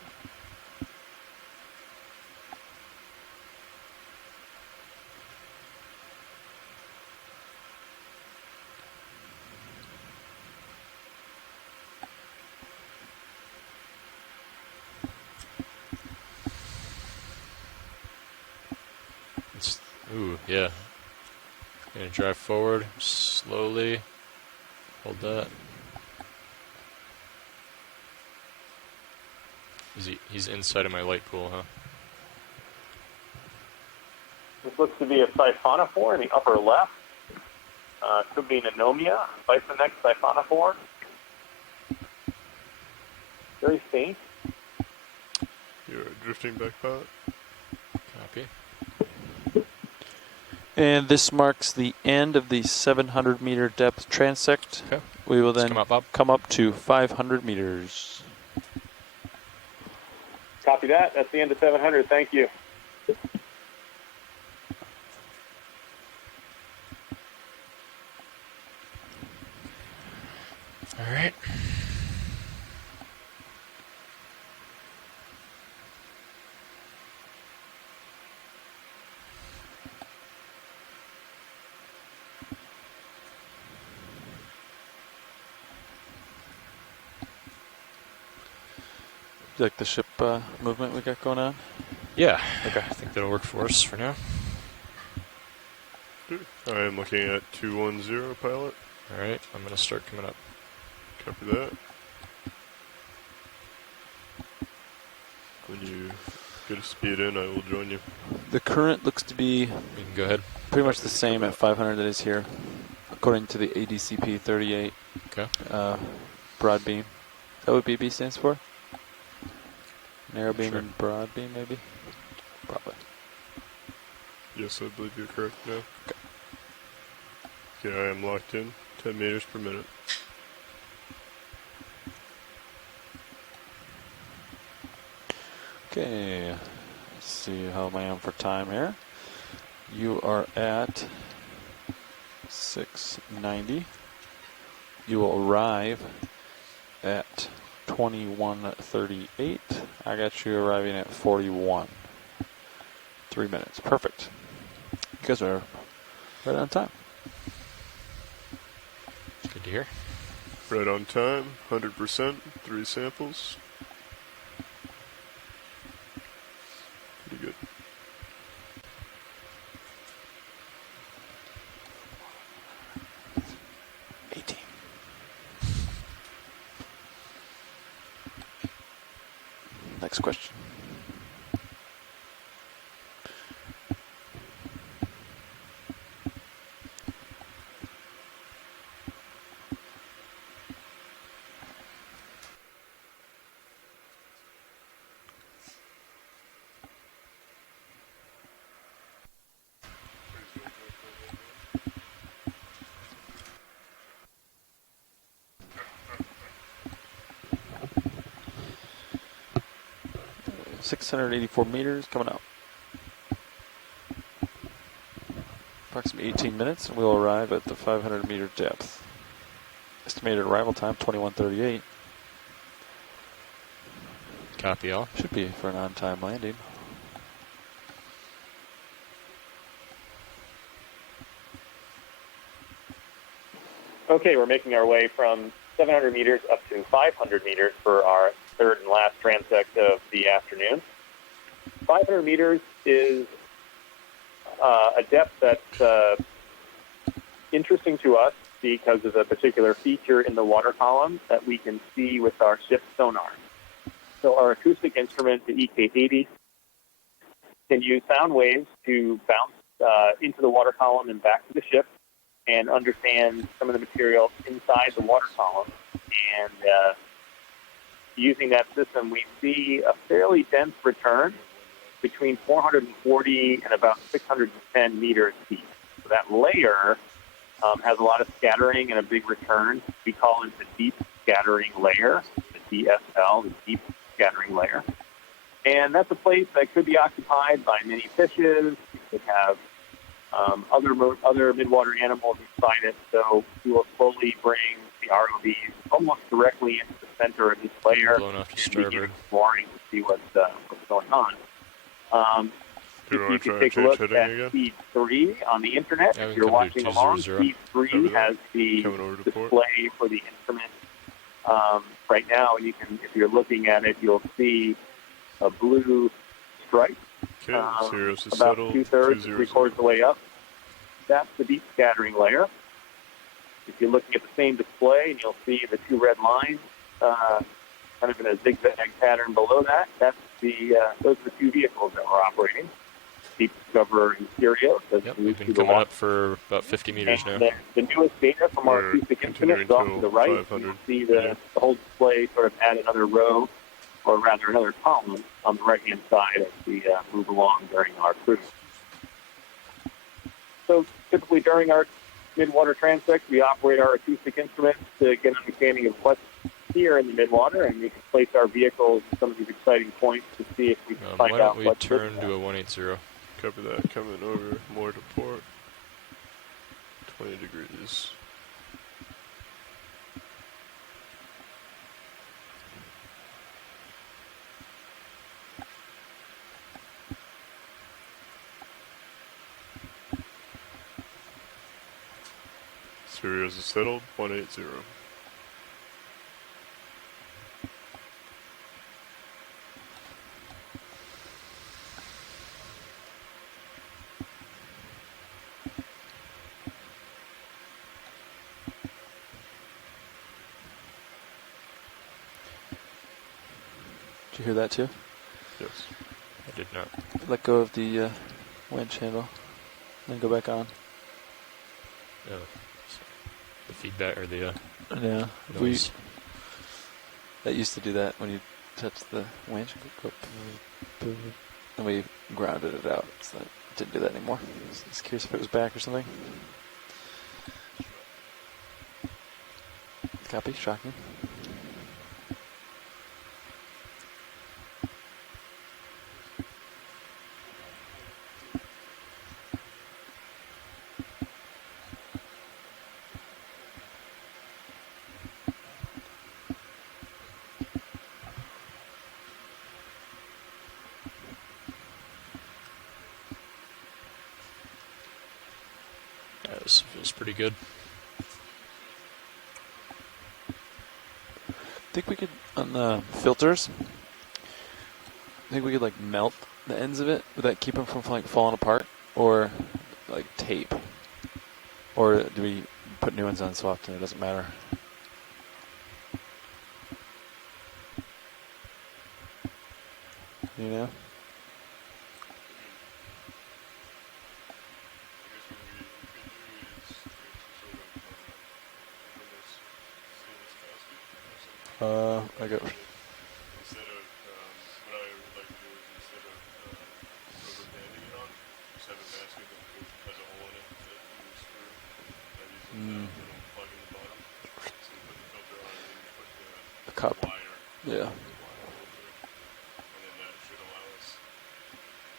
Ooh, yeah. Gonna drive forward slowly. Hold that. He's inside of my light pool, huh? This looks to be a siphonophore in the upper left. Could be an anomia, Bisonex siphonophore. Very faint. You're drifting back, pilot. Copy. And this marks the end of the 700-meter depth transect. Okay. We will Let's then come up, Bob. come up to 500 meters. Copy that. That's the end of 700. Thank you. All right. You like the ship movement we got going on? Yeah. Okay. I think that'll work for us for now. I am looking at 210, pilot. All right. I'm gonna start coming up. Copy that. When you get a speed in, I will join you. The current looks to be You can go ahead. pretty much the same at 500 that is here, according to the ADCP 38 Okay. broad beam. Is that what BB stands for? Narrow beam Sure. and broad beam, maybe? Probably. Yes, I believe you're correct now. Okay, I am locked in. 10 meters per minute. Okay, let's see how I am for time here. You are at 690. You will arrive at 21:38. I got you arriving at 41. 3 minutes. Perfect. You guys are right on time. Good to hear. Right on time, 100%, 3 samples. Pretty good. Next question. .684 meters coming up. approximately 18 minutes, and we'll arrive at the 500 meter depth. Estimated arrival time 21:38. Copy all. Should be for an on-time landing. Okay, we're making our way from 700 meters up to 500 meters for our third and last transect of the afternoon. 500 meters is a depth that's interesting to us because of a particular feature in the water column that we can see with our ship's sonar. So our acoustic instrument, the EK80, can use sound waves to bounce into the water column and back to the ship and understand some of the material inside the water column. And using that system, we see a fairly dense return between 440 and about 610 meters deep. So that layer has a lot of scattering and a big return. We call it the deep scattering layer, the DSL, the deep scattering layer. And that's a place that could be occupied by many fishes. It could have other midwater animals inside it. So we will slowly bring the ROVs almost directly into the center of this layer Blown off to and begin starboard. exploring to see what's going on. Do you If want you to try can take a change look heading at again? feed 3 on the internet, Yeah, we if can you're come to watching along, 200. feed 3 Over has the Coming over to port. display for the instrument right now, and you can, if you're looking at it, you'll see a blue stripe Okay, zeros is about settled. 2/3, 200. 3/4 the way up. That's the deep scattering layer. If you're looking at the same display, and you'll see the two red lines kind of in a zigzag pattern below that. That's those are the two vehicles that we're operating. Deep Discoverer and Stereo. Yep, we've been coming up for about 50 meters now. And the newest data from our We're acoustic instrument is continuing off to till the right. 500. You see the whole display sort of add another row, or rather another column on the right-hand side as we move along during our cruise. So typically during our midwater transect, we operate our acoustic instruments to get an understanding of what's here in the midwater, and we can place our vehicles at some of these exciting points to see if we can Why find out don't we what's turn to a 180? Copy that. Coming over more to port. 20 degrees. Zeros is settled. 180. Did you hear that too? Yes. I did not. Let go of the winch handle, then go back on. No. The feedback or the Yeah, noise. that used to do that when you touch the winch. And we grounded it out, so that didn't do that anymore. Just curious if it was back or something. Copy, shocking. Yeah, this feels pretty good. Think we could, on the filters, think we could like melt the ends of it? Would that keep them from like falling apart? Or like tape? Or do we put new ones on so often it doesn't matter? You know? I got. Instead of, what I would like to do is instead of rubber banding it on, just have a basket that has a hole in it that you can screw. By using that little plug in the bottom. So you put the filter on and then you put The cup. the wire. Yeah. And then that should allow us,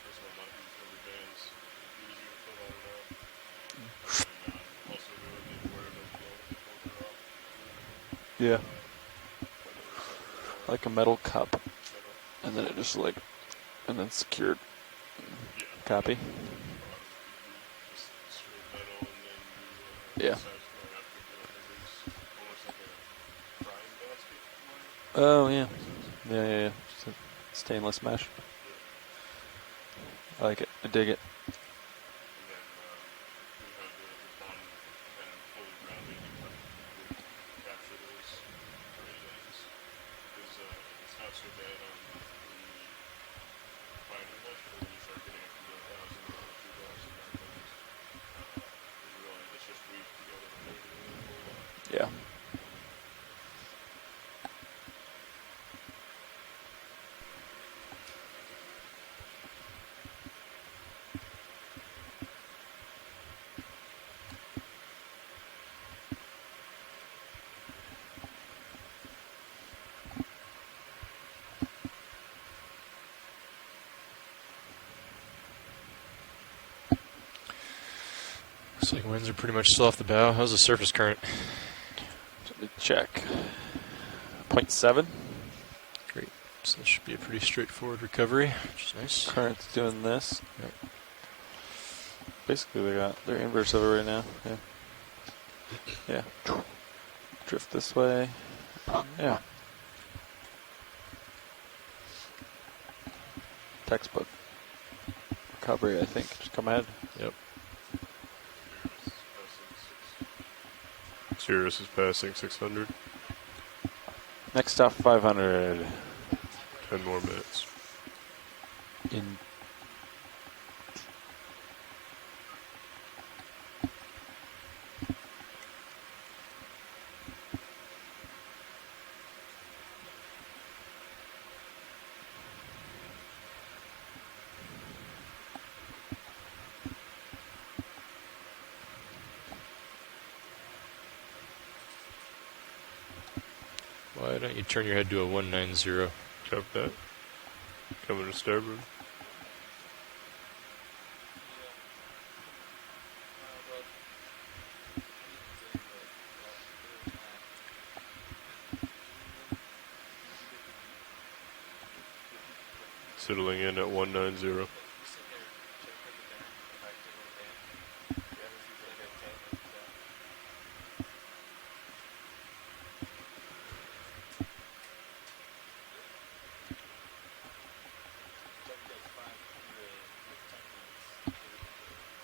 first of all, not use rubber bands. It's easier to fill on and out. Yeah. Like a metal cup. And then it just like, and then secured. Yeah. Copy. Just straight metal, and then Yeah. sides going up with almost like a frying basket. Oh, yeah. Yeah. Just a stainless mesh. I like it. I dig it. And then we have the bottom kind of fully rounded to capture those frayed ends. Because it's not so bad on the finer mesh, but when you start getting up to the 1,000 or 2,000 microns, you realize it's just weaved together and everything a whole lot. Yeah. Looks like winds are pretty much still off the bow. How's the surface current? Let me check. 0.7. Great. So this should be a pretty straightforward recovery, which is nice. Current's doing this. Yep. Basically, they're inverse of it right now. Yeah. Yeah. Drift this way. Yeah. Textbook recovery, I think. Just come ahead. Yep. Sirius is passing 600. Next stop, 500. 10 more minutes. In Why don't you turn your head to a 190? Copy that. Coming to starboard. Settling in at 190.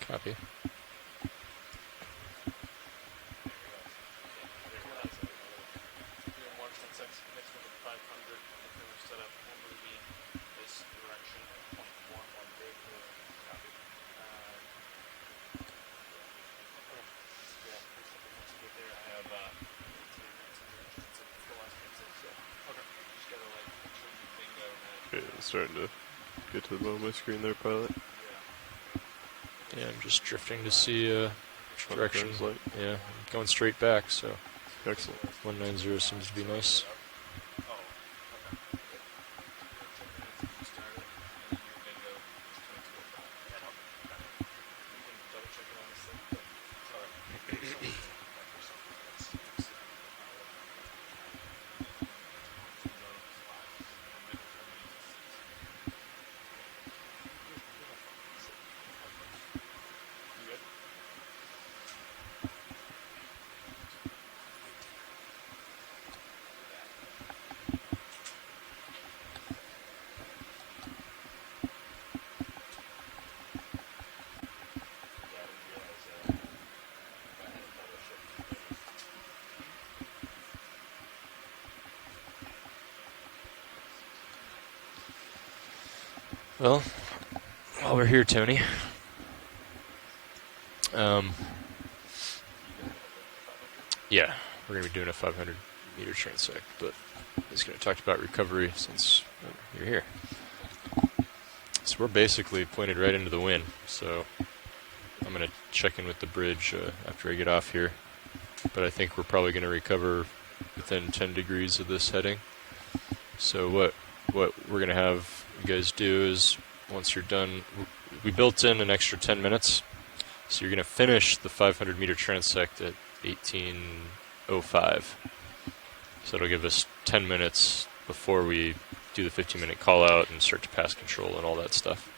Copy. Okay, it's starting to get to the bottom of my screen there, pilot. Yeah, I'm just drifting to see which What direction. turns like. Yeah, I'm going straight back, so Excellent. 190 seems to be nice. Well, while we're here, Tony, yeah, we're going to be doing a 500 meter transect, but I'm just going to talk about recovery since you're here. So we're basically pointed right into the wind, so I'm going to check in with the bridge after I get off here, but I think we're probably going to recover within 10 degrees of this heading. So what we're going to have you guys do is, once you're done, we built in an extra 10 minutes, so you're going to finish the 500 meter transect at 18:05. So it'll give us 10 minutes before we do the 15-minute call out and start to pass control and all that stuff.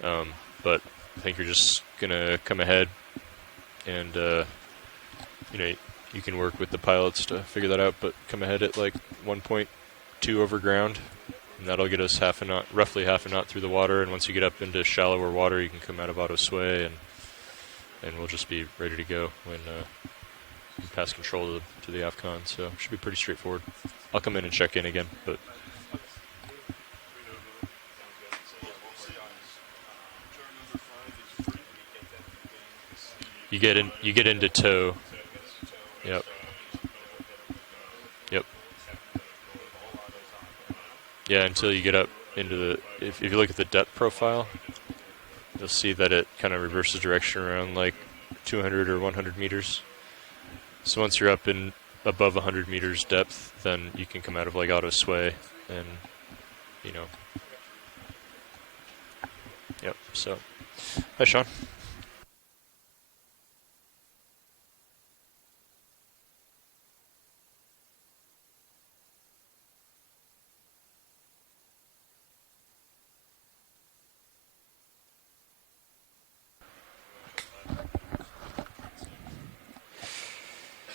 But I think you're just gonna come ahead and you can work with the pilots to figure that out. But come ahead at like 1.2 over ground, and that'll get us roughly half a knot through the water. And once you get up into shallower water, you can come out of auto sway, and we'll just be ready to go when we pass control to the AFCON. So it should be pretty straightforward. I'll come in and check in again, but. You get into tow. Yep. Yep. Yeah, until you get up into the. If you look at the depth profile, you'll see that it kind of reverses direction around like 200 or 100 meters. So once you're up in above 100 meters depth, then you can come out of like auto sway, and Yep. So, hi, Sean.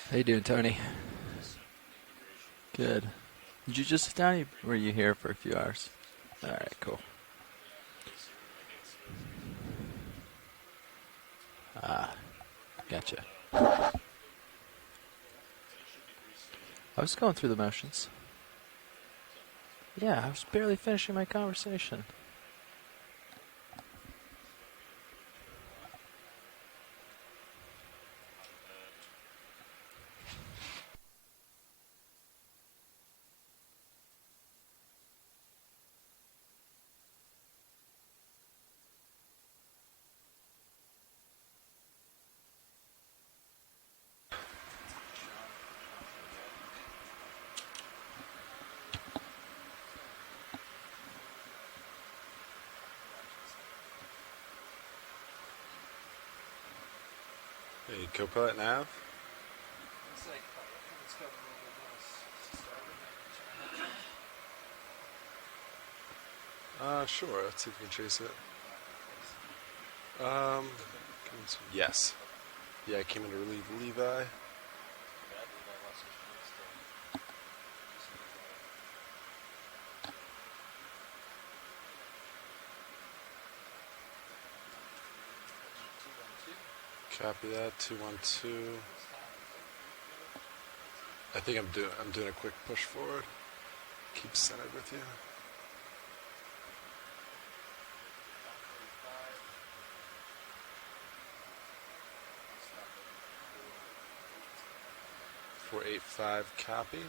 How you doing, Tony? Good. Did you just sit down? Or were you here for a few hours? All right, cool. Gotcha. I was going through the motions. Yeah, I was barely finishing my conversation. Hey, Copilot Nav? Sure, let's see if we can trace it. Yes. Yeah, I came in to relieve Levi. Copy that, 212. I think I'm doing a quick push forward. Keep centered with you. .485 copy.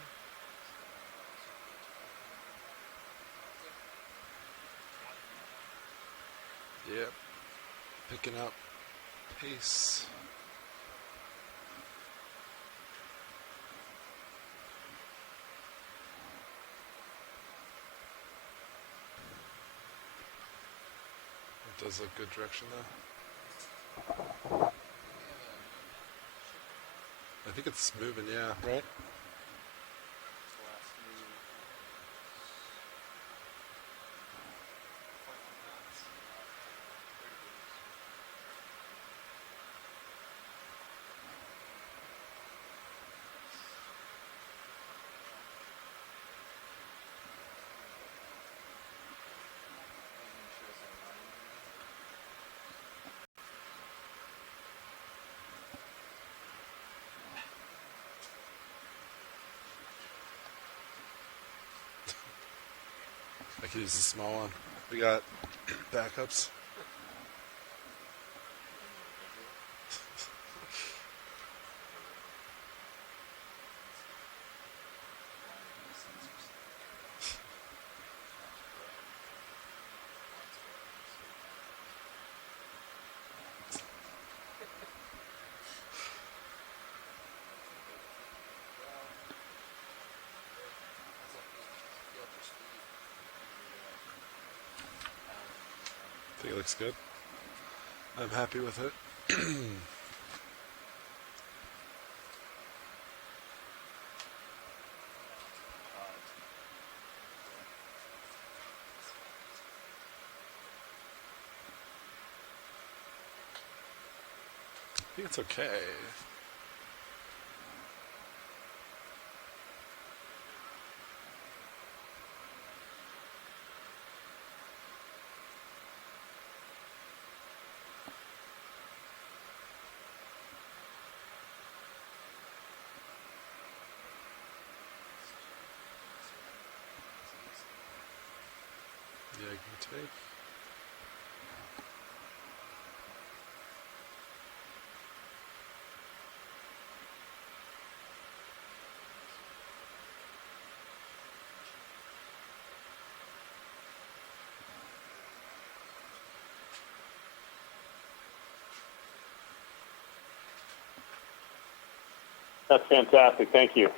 Yep. Picking up pace. It does look good direction though. I think it's moving, yeah, right? I could use a small one. We got backups. I think it looks good. I'm happy with it. think it's okay. Yeah, give and take. That's fantastic. Thank you.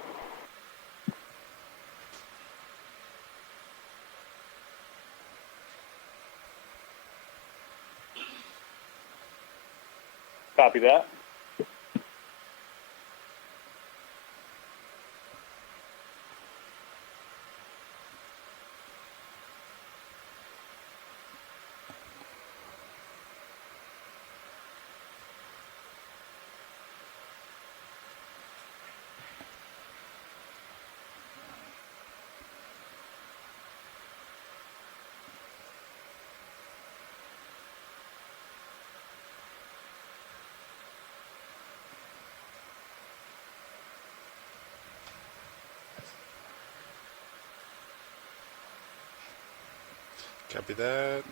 Copy that. Copy that.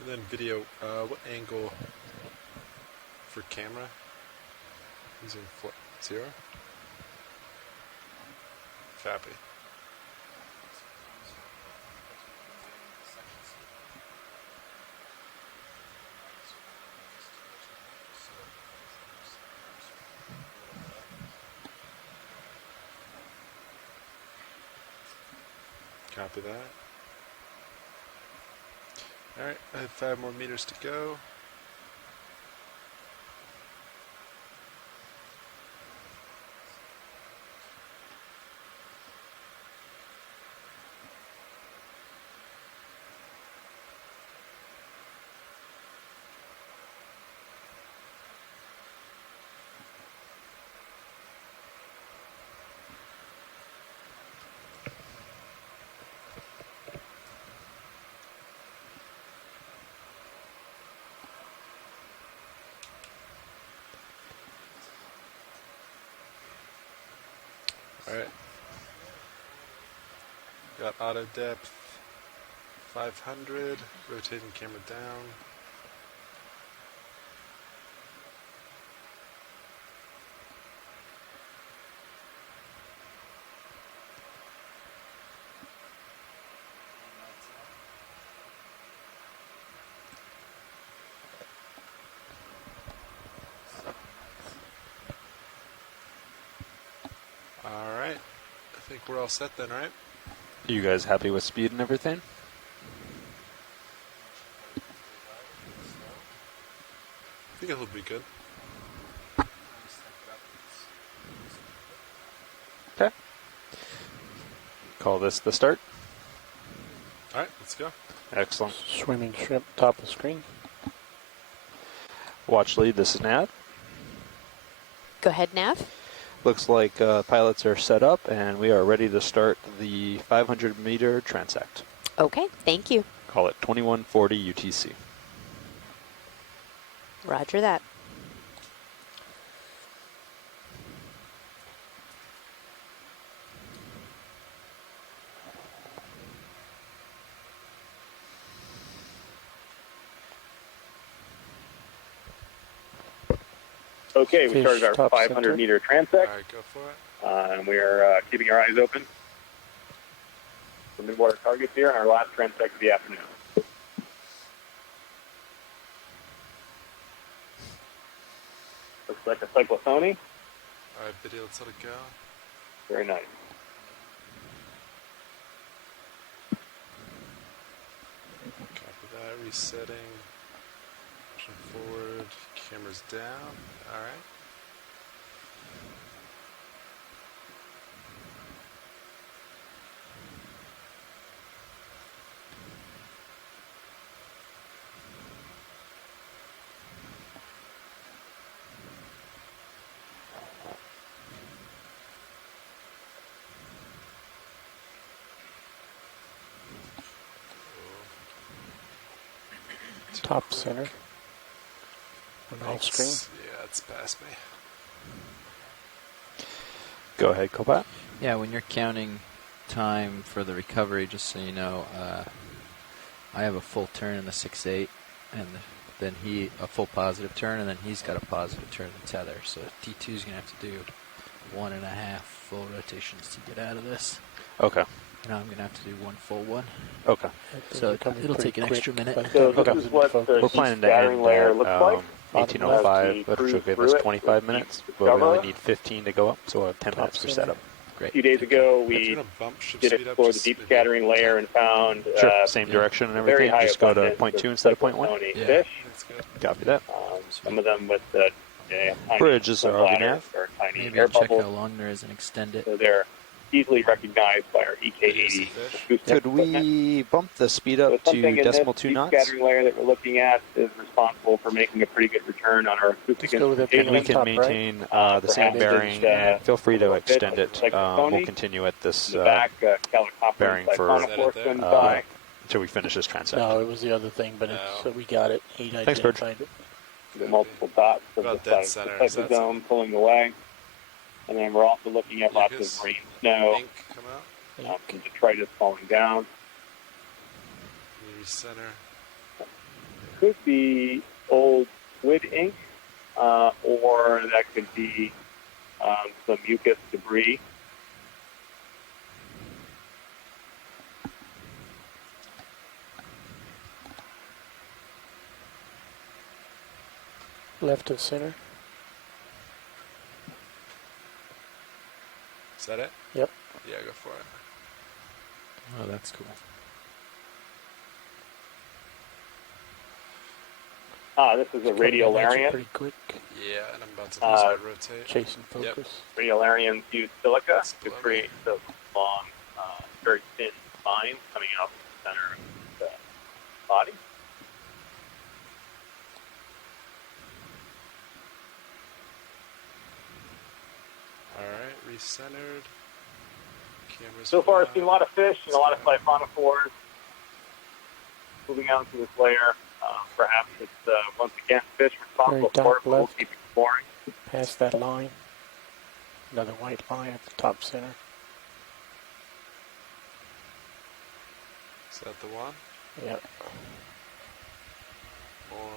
And then video, what angle for camera? Using 0? Copy. Copy that. Alright, I have 5 more meters to go. Alright. Got auto depth 500, rotating camera down. Alright. I think we're all set then, right? You guys happy with speed and everything? I think it'll be good. Okay. Call this the start. Alright, let's go. Excellent. Swimming shrimp, top of screen. Watch lead, this is Nav. Go ahead, Nav. Looks like pilots are set up and we are ready to start the 500 meter transect. Okay, thank you. Call it 2140 UTC. Roger that. Okay, we Fish started our top 500 center. meter transect, Alright, go for it. and we are keeping our eyes open for midwater targets here on our last transect of the afternoon. Looks like a cyclophony. Alright, video, let's let it go. Very nice. Copy that, resetting. Pushing forward, Camera's down. All right. Top center. And off screen. Yeah, it's past me. Go ahead, Copat. Yeah, when you're counting time for the recovery, just so you know, I have a full turn in the 6.8, and then a full positive turn, and then he's got a positive turn in the tether. So T2's going to have to do 1.5 full rotations to get out of this. Okay. Now I'm going to have to do one full one. Okay. So it'll take an extra minute. So this is what the We're heat planning to scattering end layer at looks like. 1805, but should give us 25 minutes, but we only need 15 to go up, so we'll have 10 minutes for setup. A Great. few days ago, If we you're gonna bump ship did speed up, explore the just deep maybe scattering layer and found Sure, same direction and very everything. high Just go to abundance 0.2 of instead of 0.1. cyclotony Yeah. fish. That's good. Copy that. Some of them with the tiny Bridge is swim our RV bladders nav. or tiny Maybe air check how bubbles. long there is and extend it. So they're easily recognized by our EK80 acoustic Could equipment. we bump the speed So up something to in this decimal 2 deep knots? scattering layer that we're looking at is responsible for making a pretty good return on our acoustic Let's go with it. And we instrumentation. can Top right. maintain the same Perhaps bearing, it's, and feel free to a bit extend it. like We'll Sony. continue at this In the back, Calicopter bearing for siphonophore Is that it swims there? by. until we finish this transect. No, it was the other thing, but No. we got it. He Thanks, Bird. identified it. The multiple dots of About the dead site, center. the Is that cyclone pulling away. And then we're also looking at lots Mucus? of marine snow, Ink come out. some detritus falling down. Recenter. Could be old wood ink, or that could be some mucus debris. Left of center. Is that it? Yep. Yeah, go for it. Oh, that's cool. This is a Coming at you radiolarian. pretty quick. Yeah, and I'm about to lose my rotate. Chasing Yep. focus. Radiolarians use silica It's to below create those long, very thin spines coming out from the center of the body. Alright, recentered. Camera's So far, flat. I've seen a lot of fish and a lot of siphonophores moving out into this layer. Perhaps it's, once again, fish responsible Very for dark it, but we'll left. keep exploring. Past that line. Another white line at the top center. Is that the one? Yep. Or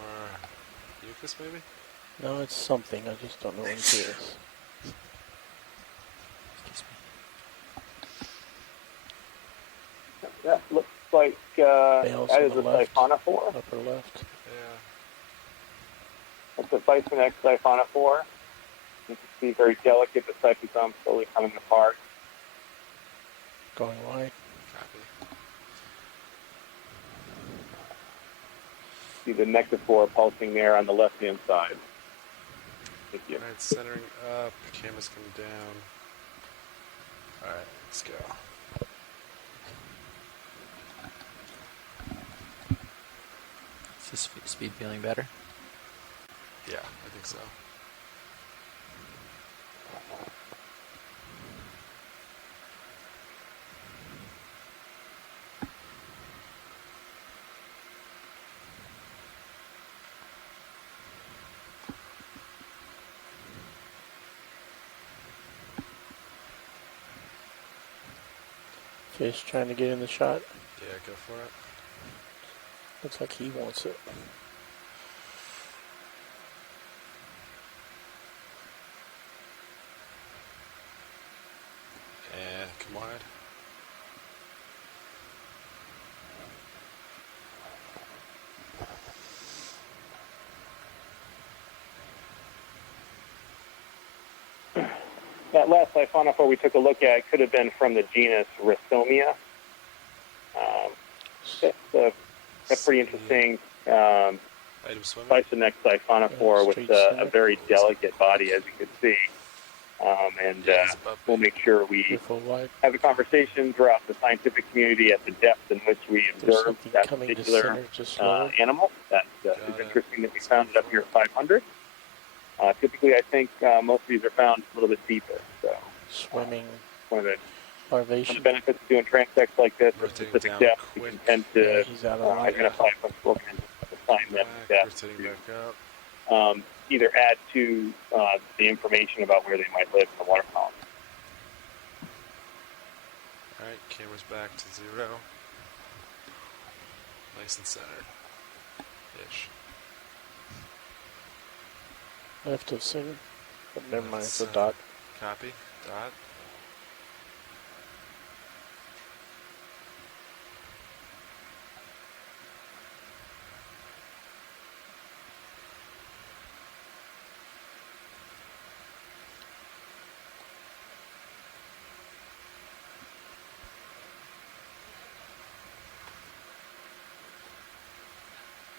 mucus maybe? No, it's something. I just don't know what it is. Excuse me. That looks like Bales that on is the a left. siphonophore. Upper left. Yeah. It's a Bison X siphonophore. You can see very delicate, the cyclone slowly coming apart. Going wide. Copy. See the nectaphore pulsing there on the left-hand side. Thank you. Alright, centering up. Camera's coming down. Alright, let's go. Is this speed feeling better? Yeah, I think so. Fish trying to get in the shot. Yeah, go for it. Looks like he wants it. And come wide. That last siphonophore we took a look at could have been from the genus Rhizomia. That's a pretty interesting Item swimming. Bisonex siphonophore with Street a center. very delicate body, as you can see. And Yeah, he's above we'll me. make sure we You're full wide. have a conversation throughout the scientific community at the depth in which we There's observe something that coming to particular center just slower. animal. That Got is it. interesting that we found it up here at 500. Typically, I think most of these are found a little bit deeper. So Swimming one of the larvation. benefits of doing transects like this at Rotating specific down depth, we quick. can tend to He's out of line. identify functional organisms at the time Back, that depth rotating back up. to either add to the information about where they might live in the water column. Alright, camera's back to 0. Nice and centered. Ish. Left of center. But never mind, it's a That's, dot. Copy. Dot.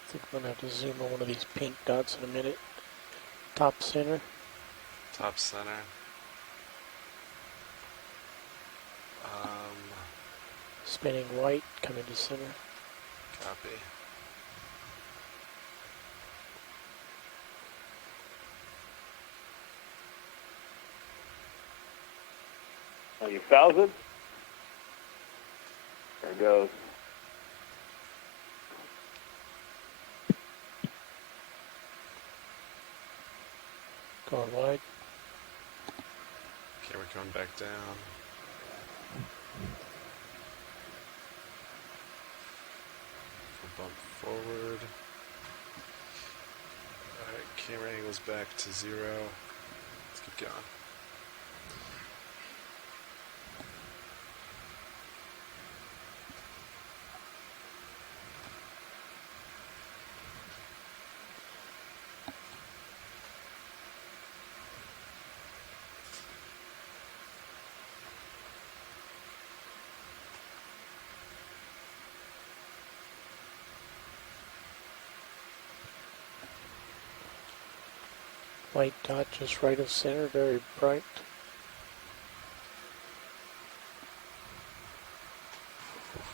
I think I'm gonna have to zoom on one of these pink dots in a minute. Top center. Top center. Spinning white, coming to center. Copy. You fouls it. There it goes. Going wide. Camera coming back down. Bump forward. Alright, camera angles back to 0. Let's keep going. White dot just right of center, very bright.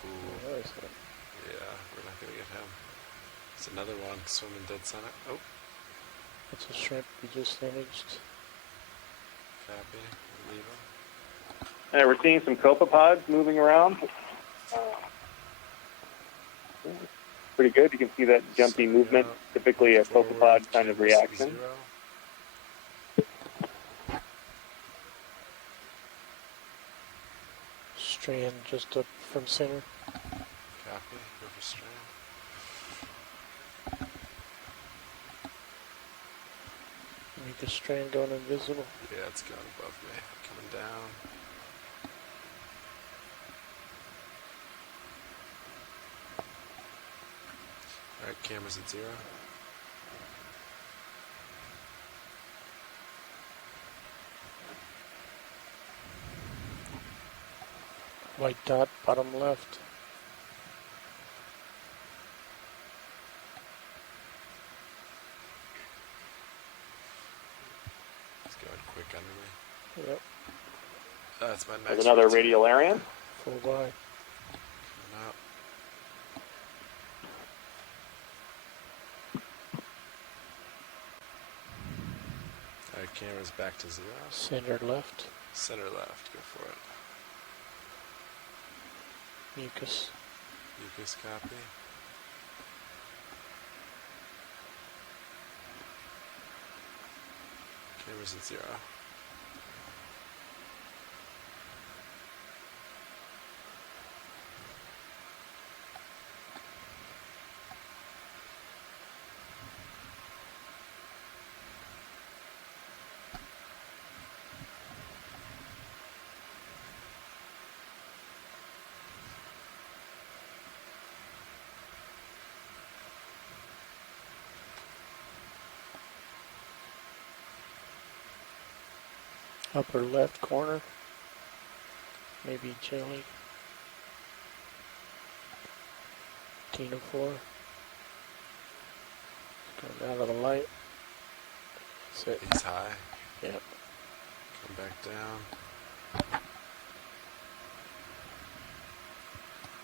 Ooh, Where is it? yeah, we're not gonna get him. It's another one swimming dead center. Oh, That's a shrimp we just imaged. copy. Leave him. And we're seeing some copepods moving around. Pretty good. You can see that jumpy movement, typically a Forward, copepod kind of cameras reaction. 0. Strand just up from center. Copy. Go for strand. Make a strand going invisible. Yeah, it's going above me. Coming down. Alright, camera's at 0. White dot, bottom left. It's going quick under me. Yep, That's my max. There's another rotate. radial area. full wide. Coming up. Alright, camera's back to 0. Center left. Center left, go for it. Mucus. Mucus copy. Camera's at 0. Upper left corner. Maybe jelly. Tinophore. Going out of the light. That's it. He's high. Yep. Come back down.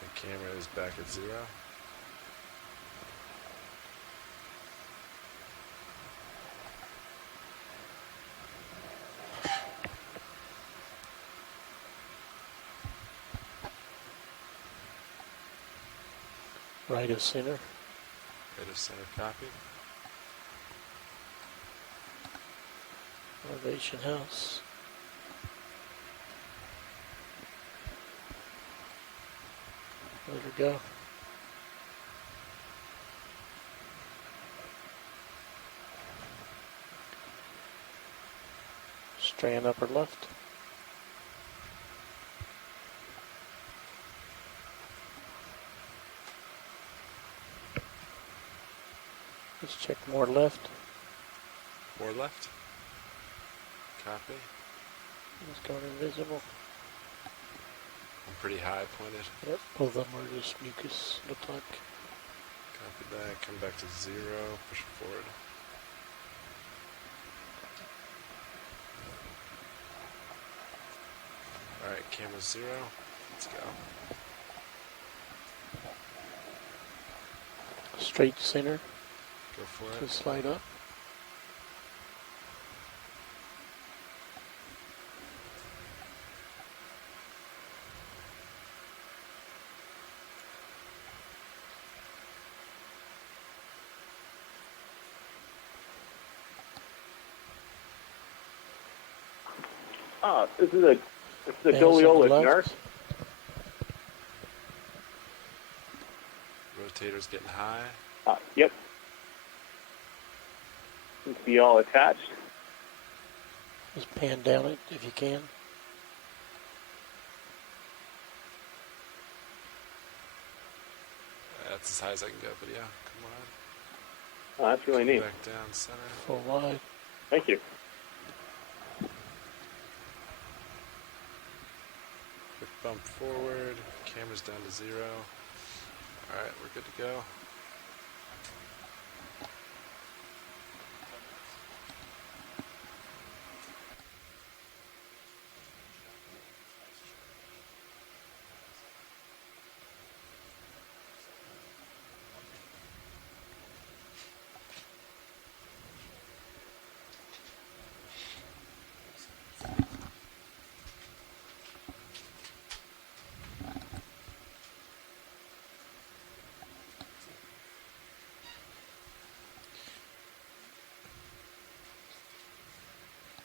The camera is back at 0. Right of center. Right of center copy. Elevation house. Let her go. Strand upper left. Let's check more left. 4 left. Copy. It's going invisible. I'm pretty high pointed. Yep, both of them are just mucus, look like. Copy that. Come back to 0. Push forward. Alright, camera 0. Let's go. Straight center Go for to it. slide up. This is a Hands Doliola on the left. nurse. Rotator's getting high. Yep. Seems to be all attached. Just pan down it if you can. That's as high as I can go, but yeah, come on. Oh, that's really Come neat. back down center. Full wide. Thank you. Quick bump forward. Camera's down to 0. Alright, we're good to go.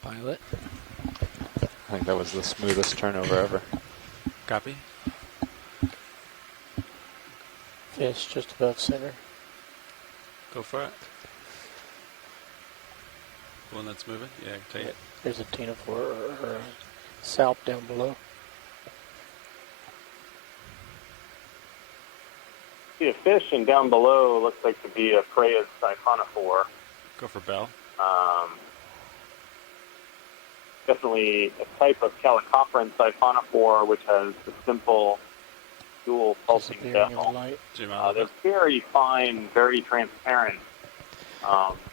Pilot. I think that was the smoothest turnover ever. Copy. Fish just above center. Go for it. The one that's moving? Yeah, take it. There's a Tina or a salp down below. See a fish, and down below looks like to be a Freya's siphonophore. Go for bell. Definitely a type of Calicoperan siphonophore, which has the simple dual pulsing Disappearing in the bell. light. Zoom out a They're bit. very fine, very transparent.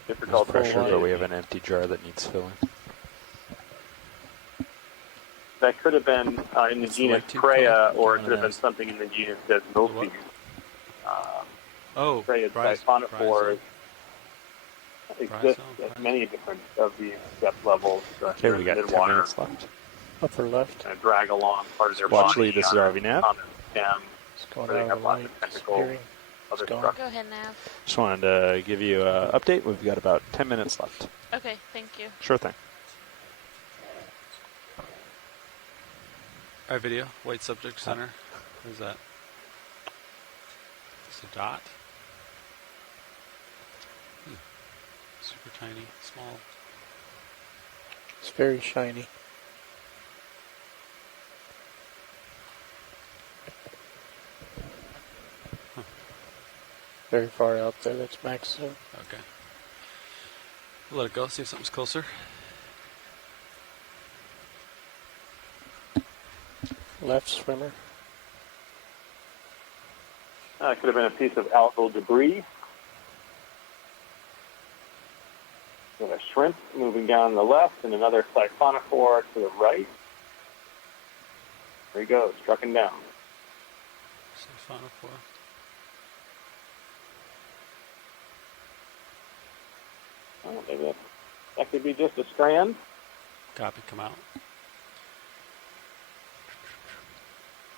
Difficult to Pressure, see. but we have an empty jar that needs filling. That could have been in the It's genus like too Freya, cold. or it One could of have been those. something in the genus Desmopes. Oh, Freya's Bryce- siphonophores Bryce- exist Bryce- at many different of these depth levels. Okay, we got 10 Midwater, minutes left. Upper left. kind of drag along part of their Watch body lead, this is on RV Nav. on the stem. It's going Where they out have of the lots light. of tentacles. Disappearing. Other gone. structures. Go ahead, Nav. Just wanted to give you an update. We've got about 10 minutes left. Okay, thank you. Sure thing. Our video, white subject center. What is that? It's a dot. Super tiny, small. It's very shiny. Very far out there. That's max zoom. Okay. We'll let it go, see if something's closer. Left swimmer. It could have been a piece of algal debris. We have a shrimp moving down on the left and another siphonophore to the right. There he goes, trucking down. Siphonophore. Oh, maybe that could be just a strand. Copy, come out.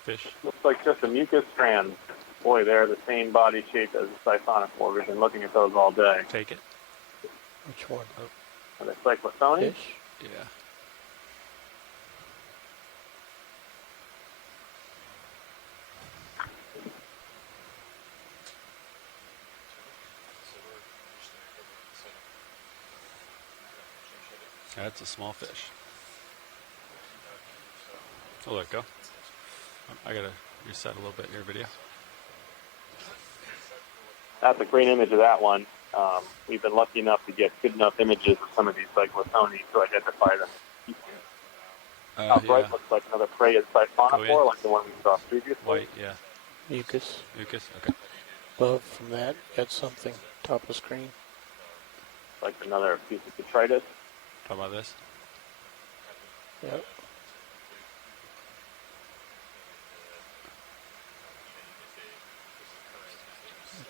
Fish. Looks like just a mucus strand. Boy, they're the same body shape as a siphonophore. We've been looking at those all day. Take it. Which one? Are they cyclothony? Fish? Yeah. That's a small fish. I'll let it go. I gotta reset a little bit in your video. That's a great image of that one. We've been lucky enough to get good enough images of some of these cyclothony to identify them. Top right looks like another prey is siphonophore, like the one we saw previously. White, yeah. Mucus. Mucus, okay. Above from that, got something. Top of screen. Like another piece of detritus. Talk about this. Yep.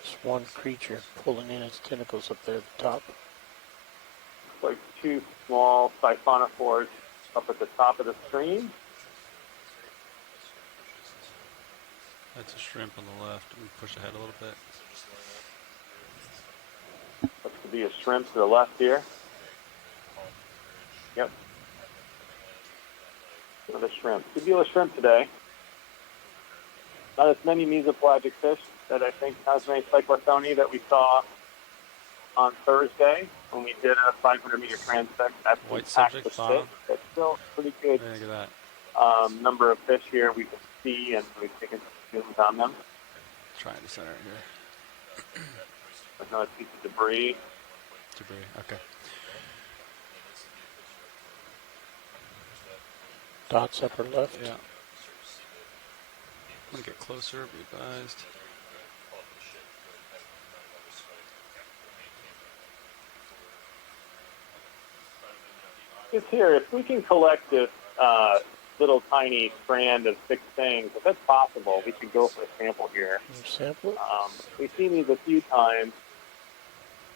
It's one creature pulling in its tentacles up there at the top. Like two small siphonophores up at the top of the screen. That's a shrimp on the left. Let me push ahead a little bit. Looks to be a shrimp to the left here. Yep. Another shrimp. Good deal of shrimp today. Not as many mesopelagic fish that I think has many cyclothony that we saw on Thursday when we did a 500-meter transect. That's White subject, bottom. But still pretty good Look at that. number of fish here we can see, and we've taken some zooms on them. Trying to center it here. Another piece of debris. Debris, okay. Dots upper left. Yeah. I'm gonna get closer, be advised. It's here. If we can collect this little tiny strand of 6 things, if that's possible, we should go for a sample here. Sample it? We've seen these a few times.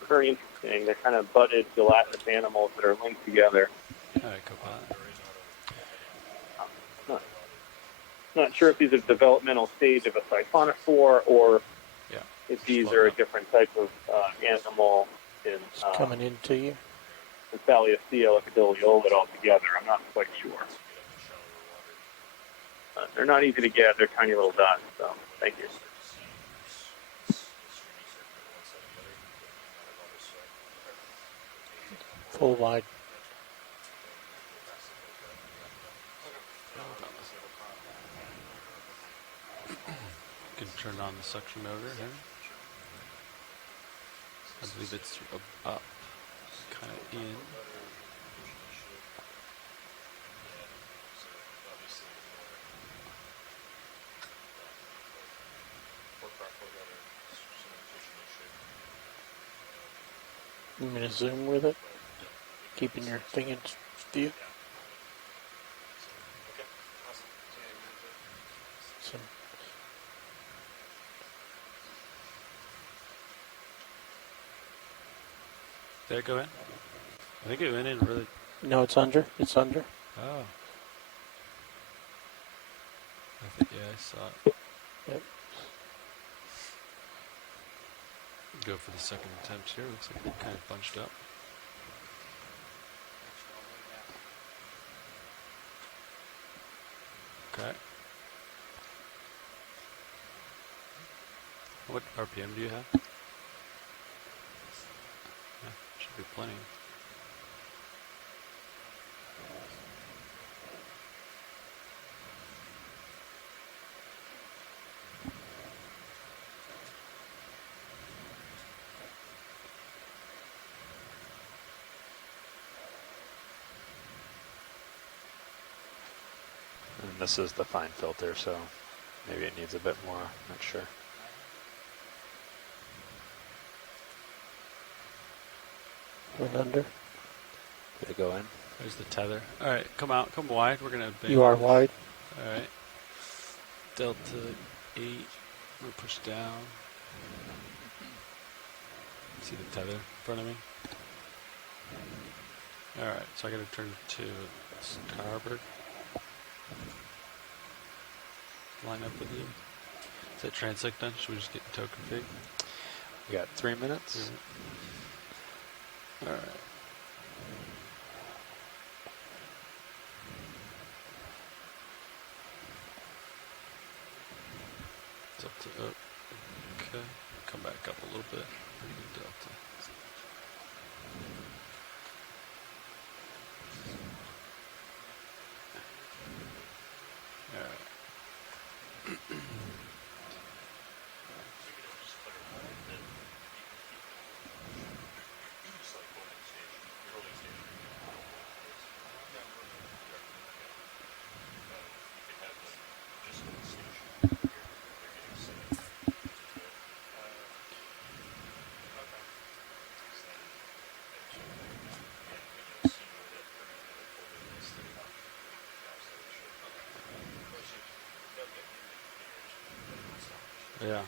Very interesting. They're kind of budded gelatinous animals that are linked together. All right, go by. Not sure if these are developmental stage of a siphonophore or if these are a different type of animal in It's coming into you. Thaliacea lepidoliolet altogether. I'm not quite sure. They're not easy to get. They're tiny little dots. So, thank you. Full wide. You can turn on the suction motor here. I believe it's up, kind of in. You want me to zoom with it? Keeping your thing in view? Some Did it go in? I think it went in really. No, it's under. It's under. Oh. I think, yeah, I saw it. Yep. Go for the second attempt here. Looks like they're kind of bunched up. Okay. What RPM do you have? Yeah, should be plenty. And this is the fine filter, so maybe it needs a bit more, not sure. Went under. Happy to go in. There's the tether. All right, come out, come wide. We're gonna. You are wide. All right. Delta 8. I'm gonna push down. See the tether in front of me. All right, so I gotta turn to starboard. Line up with you. Is that transect done? Should we just get tow config? We got 3 minutes. All right. Delta up. Okay. Come back up a little bit. Pretty good delta. All right. Yeah.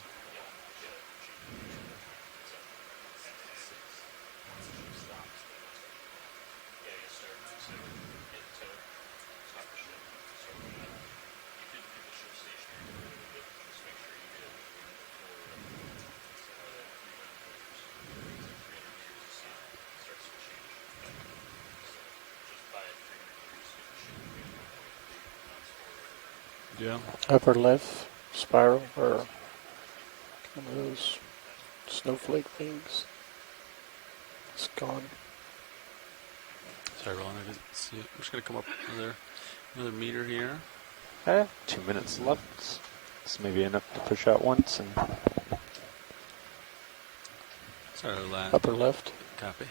Yeah. Upper left spiral or one of those snowflake things. It's gone. Sorry, Ron, I didn't see it. I'm just gonna come up another meter here. 2 minutes left. It's maybe enough to push out once and Sorry, land. Upper left. Copy.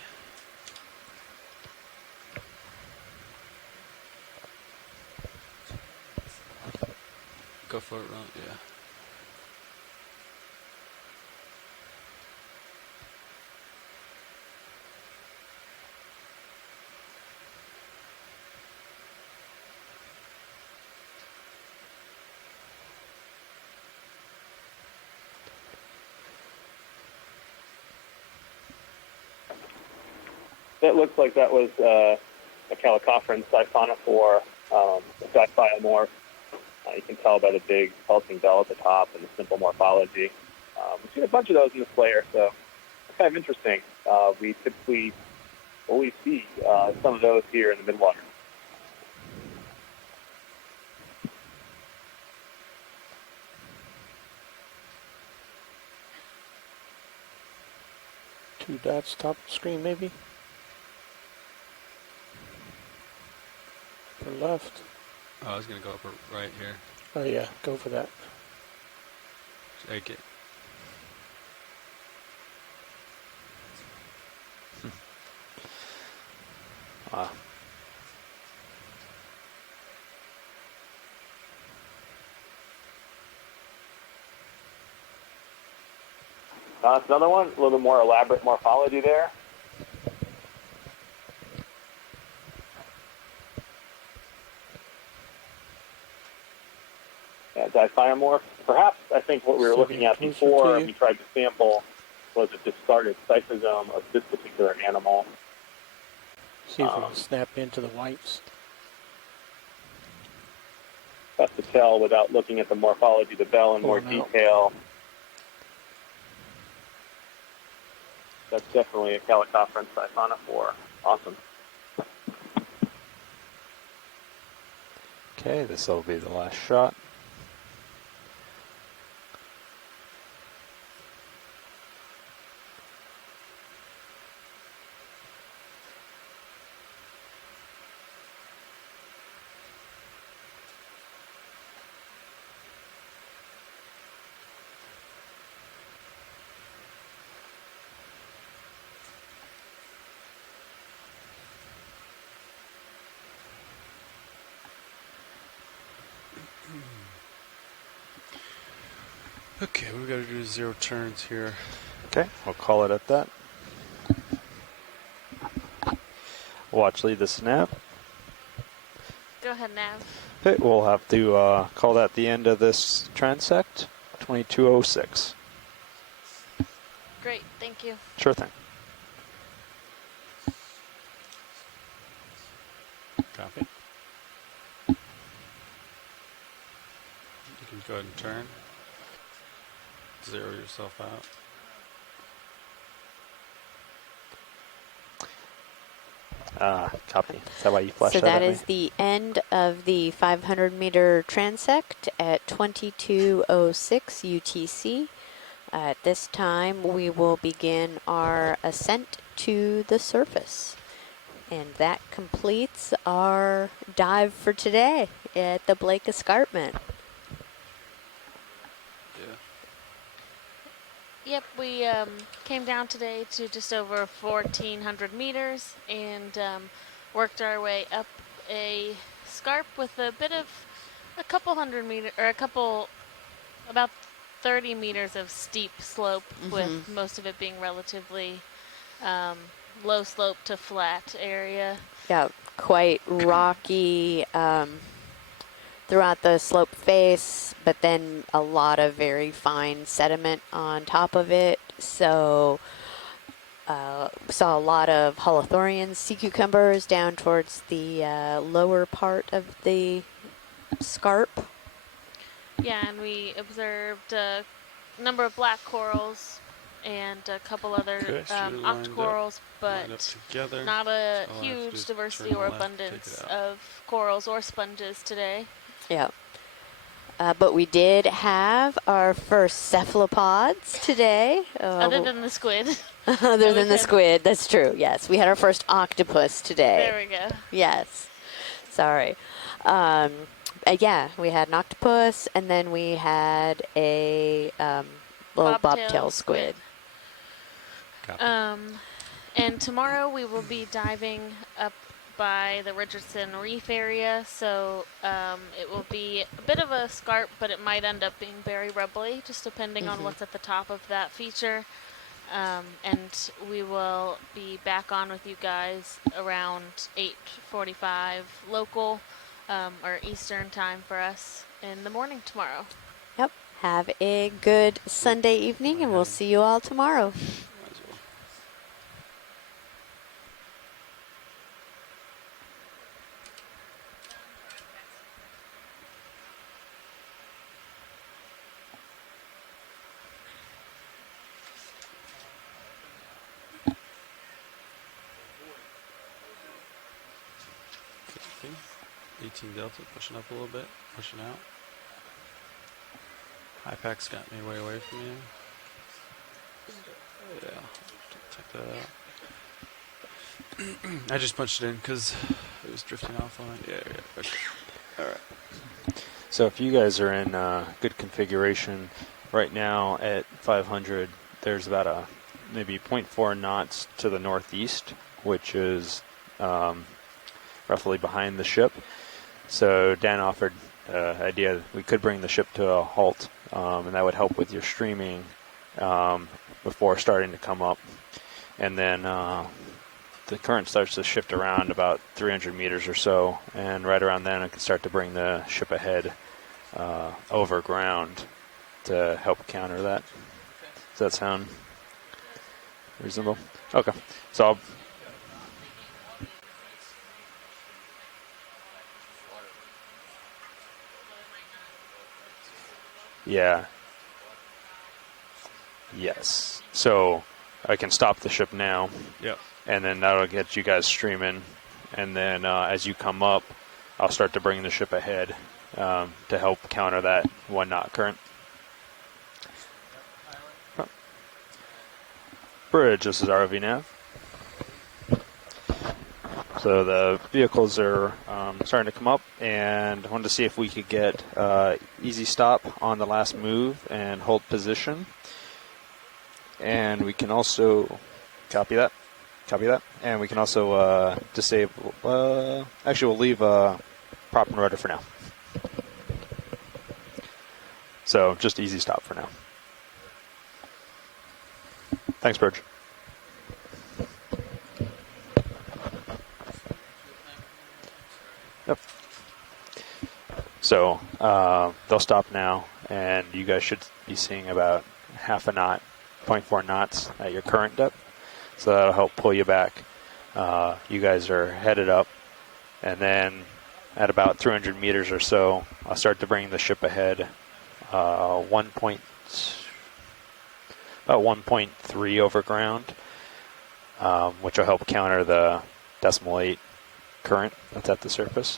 Go for it, Ron. Yeah. That looks like that was a Calicophron siphonophore, dibiomorph. You can tell by the big pulsing bell at the top and the simple morphology. We've seen a bunch of those in this layer, so it's kind of interesting. We typically only see some of those here in the midwater. Two dots top of the screen maybe. Upper left. Oh, I was gonna go up right here. Oh yeah, go for that. Take it. wow. It's another one, a little bit more elaborate morphology there. Yeah, dibiomorph. Perhaps I think what we were looking at before we tried to sample was a discarded cytosome of this particular animal. See if we can snap into the whites. Tough to tell without looking at the morphology of the bell in more detail. That's definitely a Calicophron siphonophore. Awesome. Okay, this will be the last shot. Okay, we got to do 0 turns here. Okay, we'll call it at that. Watch lead, this is Nav. Go ahead, Nav. Okay, we'll have to call that the end of this transect, 2206. Great, thank you. Sure thing. Copy. You can go ahead and turn. Zero yourself out. Copy. Is that why you flashed So that that at is me? the end of the 500-meter transect at 2206 UTC. At this time, we will begin our ascent to the surface. And that completes our dive for today at the Blake Escarpment. Yeah. Yep, we came down today to just over 1,400 meters and worked our way up a scarp with a couple hundred meters, or about 30 meters of steep slope, with most of it being relatively low slope to flat area. Yeah, quite rocky throughout the slope face, but then a lot of very fine sediment on top of it. So saw a lot of holothurians, sea cucumbers down towards the lower part of the scarp. Yeah, and we observed a number of black corals and a couple other Okay, so you're lined up- octocorals, lined up but together. not a All I have to do huge is diversity turn or left, take it abundance out. of corals or sponges today. Yeah. But we did have our first cephalopods today. Other than the squid. Other than the squid, that's true, yes. We had our first octopus today. There we go. Yes. Sorry. Yeah, we had an octopus, and then we had a little bobtail squid. Copy. And tomorrow we will be diving up by the Richardson Reef area, so it will be a bit of a scarp, but it might end up being very rubbly, just depending on what's at the top of that feature. And we will be back on with you guys around 8:45 local, or Eastern time for us in the morning tomorrow. Yep. Have a good Sunday evening, and we'll see you all tomorrow. Might as well. Okay. 18 Delta, pushing up a little bit, pushing out. High pack's got me way away from you. Yeah, take that out. I just punched it in because it was drifting off on it. Yeah, okay. All right. So if you guys are in good configuration right now at 500, there's about a maybe 0.4 knots to the northeast, which is roughly behind the ship. So Dan offered idea that we could bring the ship to a halt, and that would help with your streaming before starting to come up. And then the current starts to shift around about 300 meters or so, and right around then it can start to bring the ship ahead over ground to help counter that. Does that sound reasonable? Okay. So I'll yeah. Yes. So I can stop the ship now. Yep. And then that'll get you guys streaming. And then as you come up, I'll start to bring the ship ahead to help counter that 1 knot current. Bridge, this is ROV nav. So the vehicles are starting to come up, and I wanted to see if we could get easy stop on the last move and hold position. And we can also copy that. And we can also disable. Actually, we'll leave prop and rudder for now. So just easy stop for now. Thanks, Bridge. Yep. So they'll stop now, and you guys should be seeing about half a knot, 0.4 knots at your current depth. So that'll help pull you back. You guys are headed up, and then at about 300 meters or so, I'll start to bring the ship ahead. About 1.3 over ground, which will help counter the decimal 8 current that's at the surface.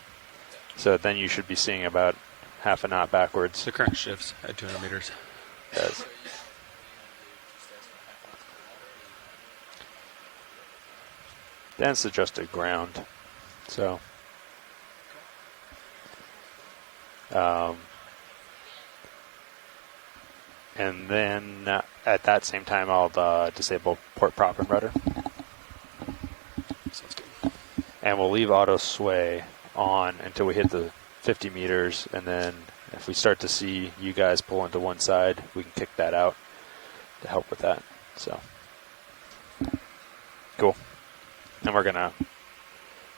So then you should be seeing about half a knot backwards. The current shifts at 200 meters. It does. Then it's adjusted ground. So and then at that same time, I'll disable port prop and rudder. Sounds good. And we'll leave auto sway on until we hit the 50 meters, and then if we start to see you guys pull into one side, we can kick that out to help with that. So cool. And we're gonna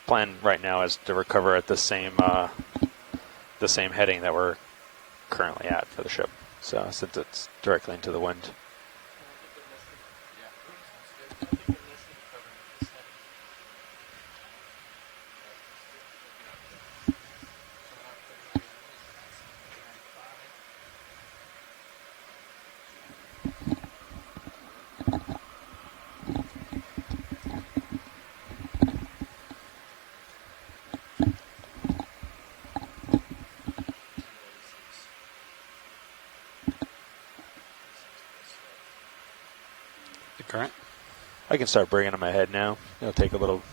plan right now is to recover at the same heading that we're currently at for the ship. So since it's directly into the wind. Current? I can start bringing them ahead now. It'll take a little.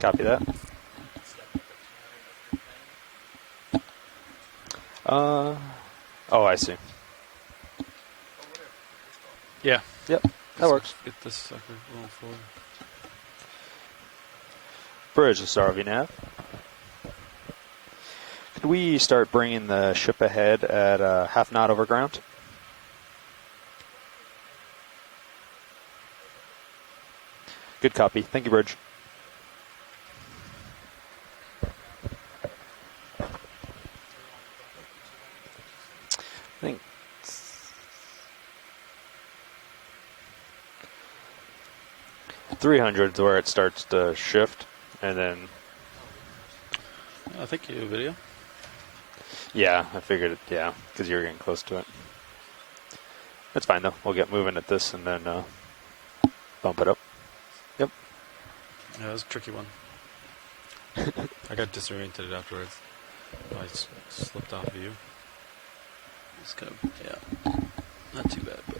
Copy that. Oh, I see. Yeah. Yep, that works. Get this sucker rolling forward. Bridge to start nav. Could we start bringing the ship ahead at half knot over ground? Good copy. Thank you, Bridge. I think 300 is where it starts to shift, and then I think you have a video. yeah, I figured it. Yeah, because you were getting close to it. That's fine though. We'll get moving at this and then bump it up. Yep. Yeah, that was a tricky one. I got disoriented afterwards. I slipped off view. It's kind of, yeah, not too bad, but.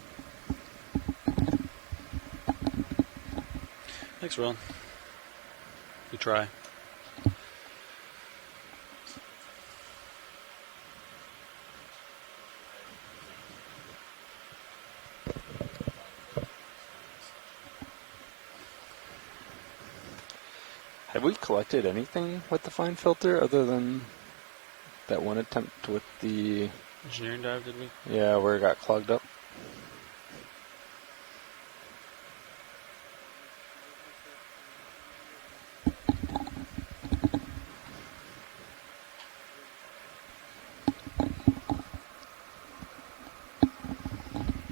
Thanks, Ron. Good try. Have we collected anything with the fine filter other than that one attempt with the Engineering dive, did we? yeah, where it got clogged up?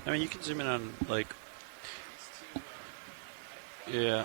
I mean, you can zoom in on, like, yeah.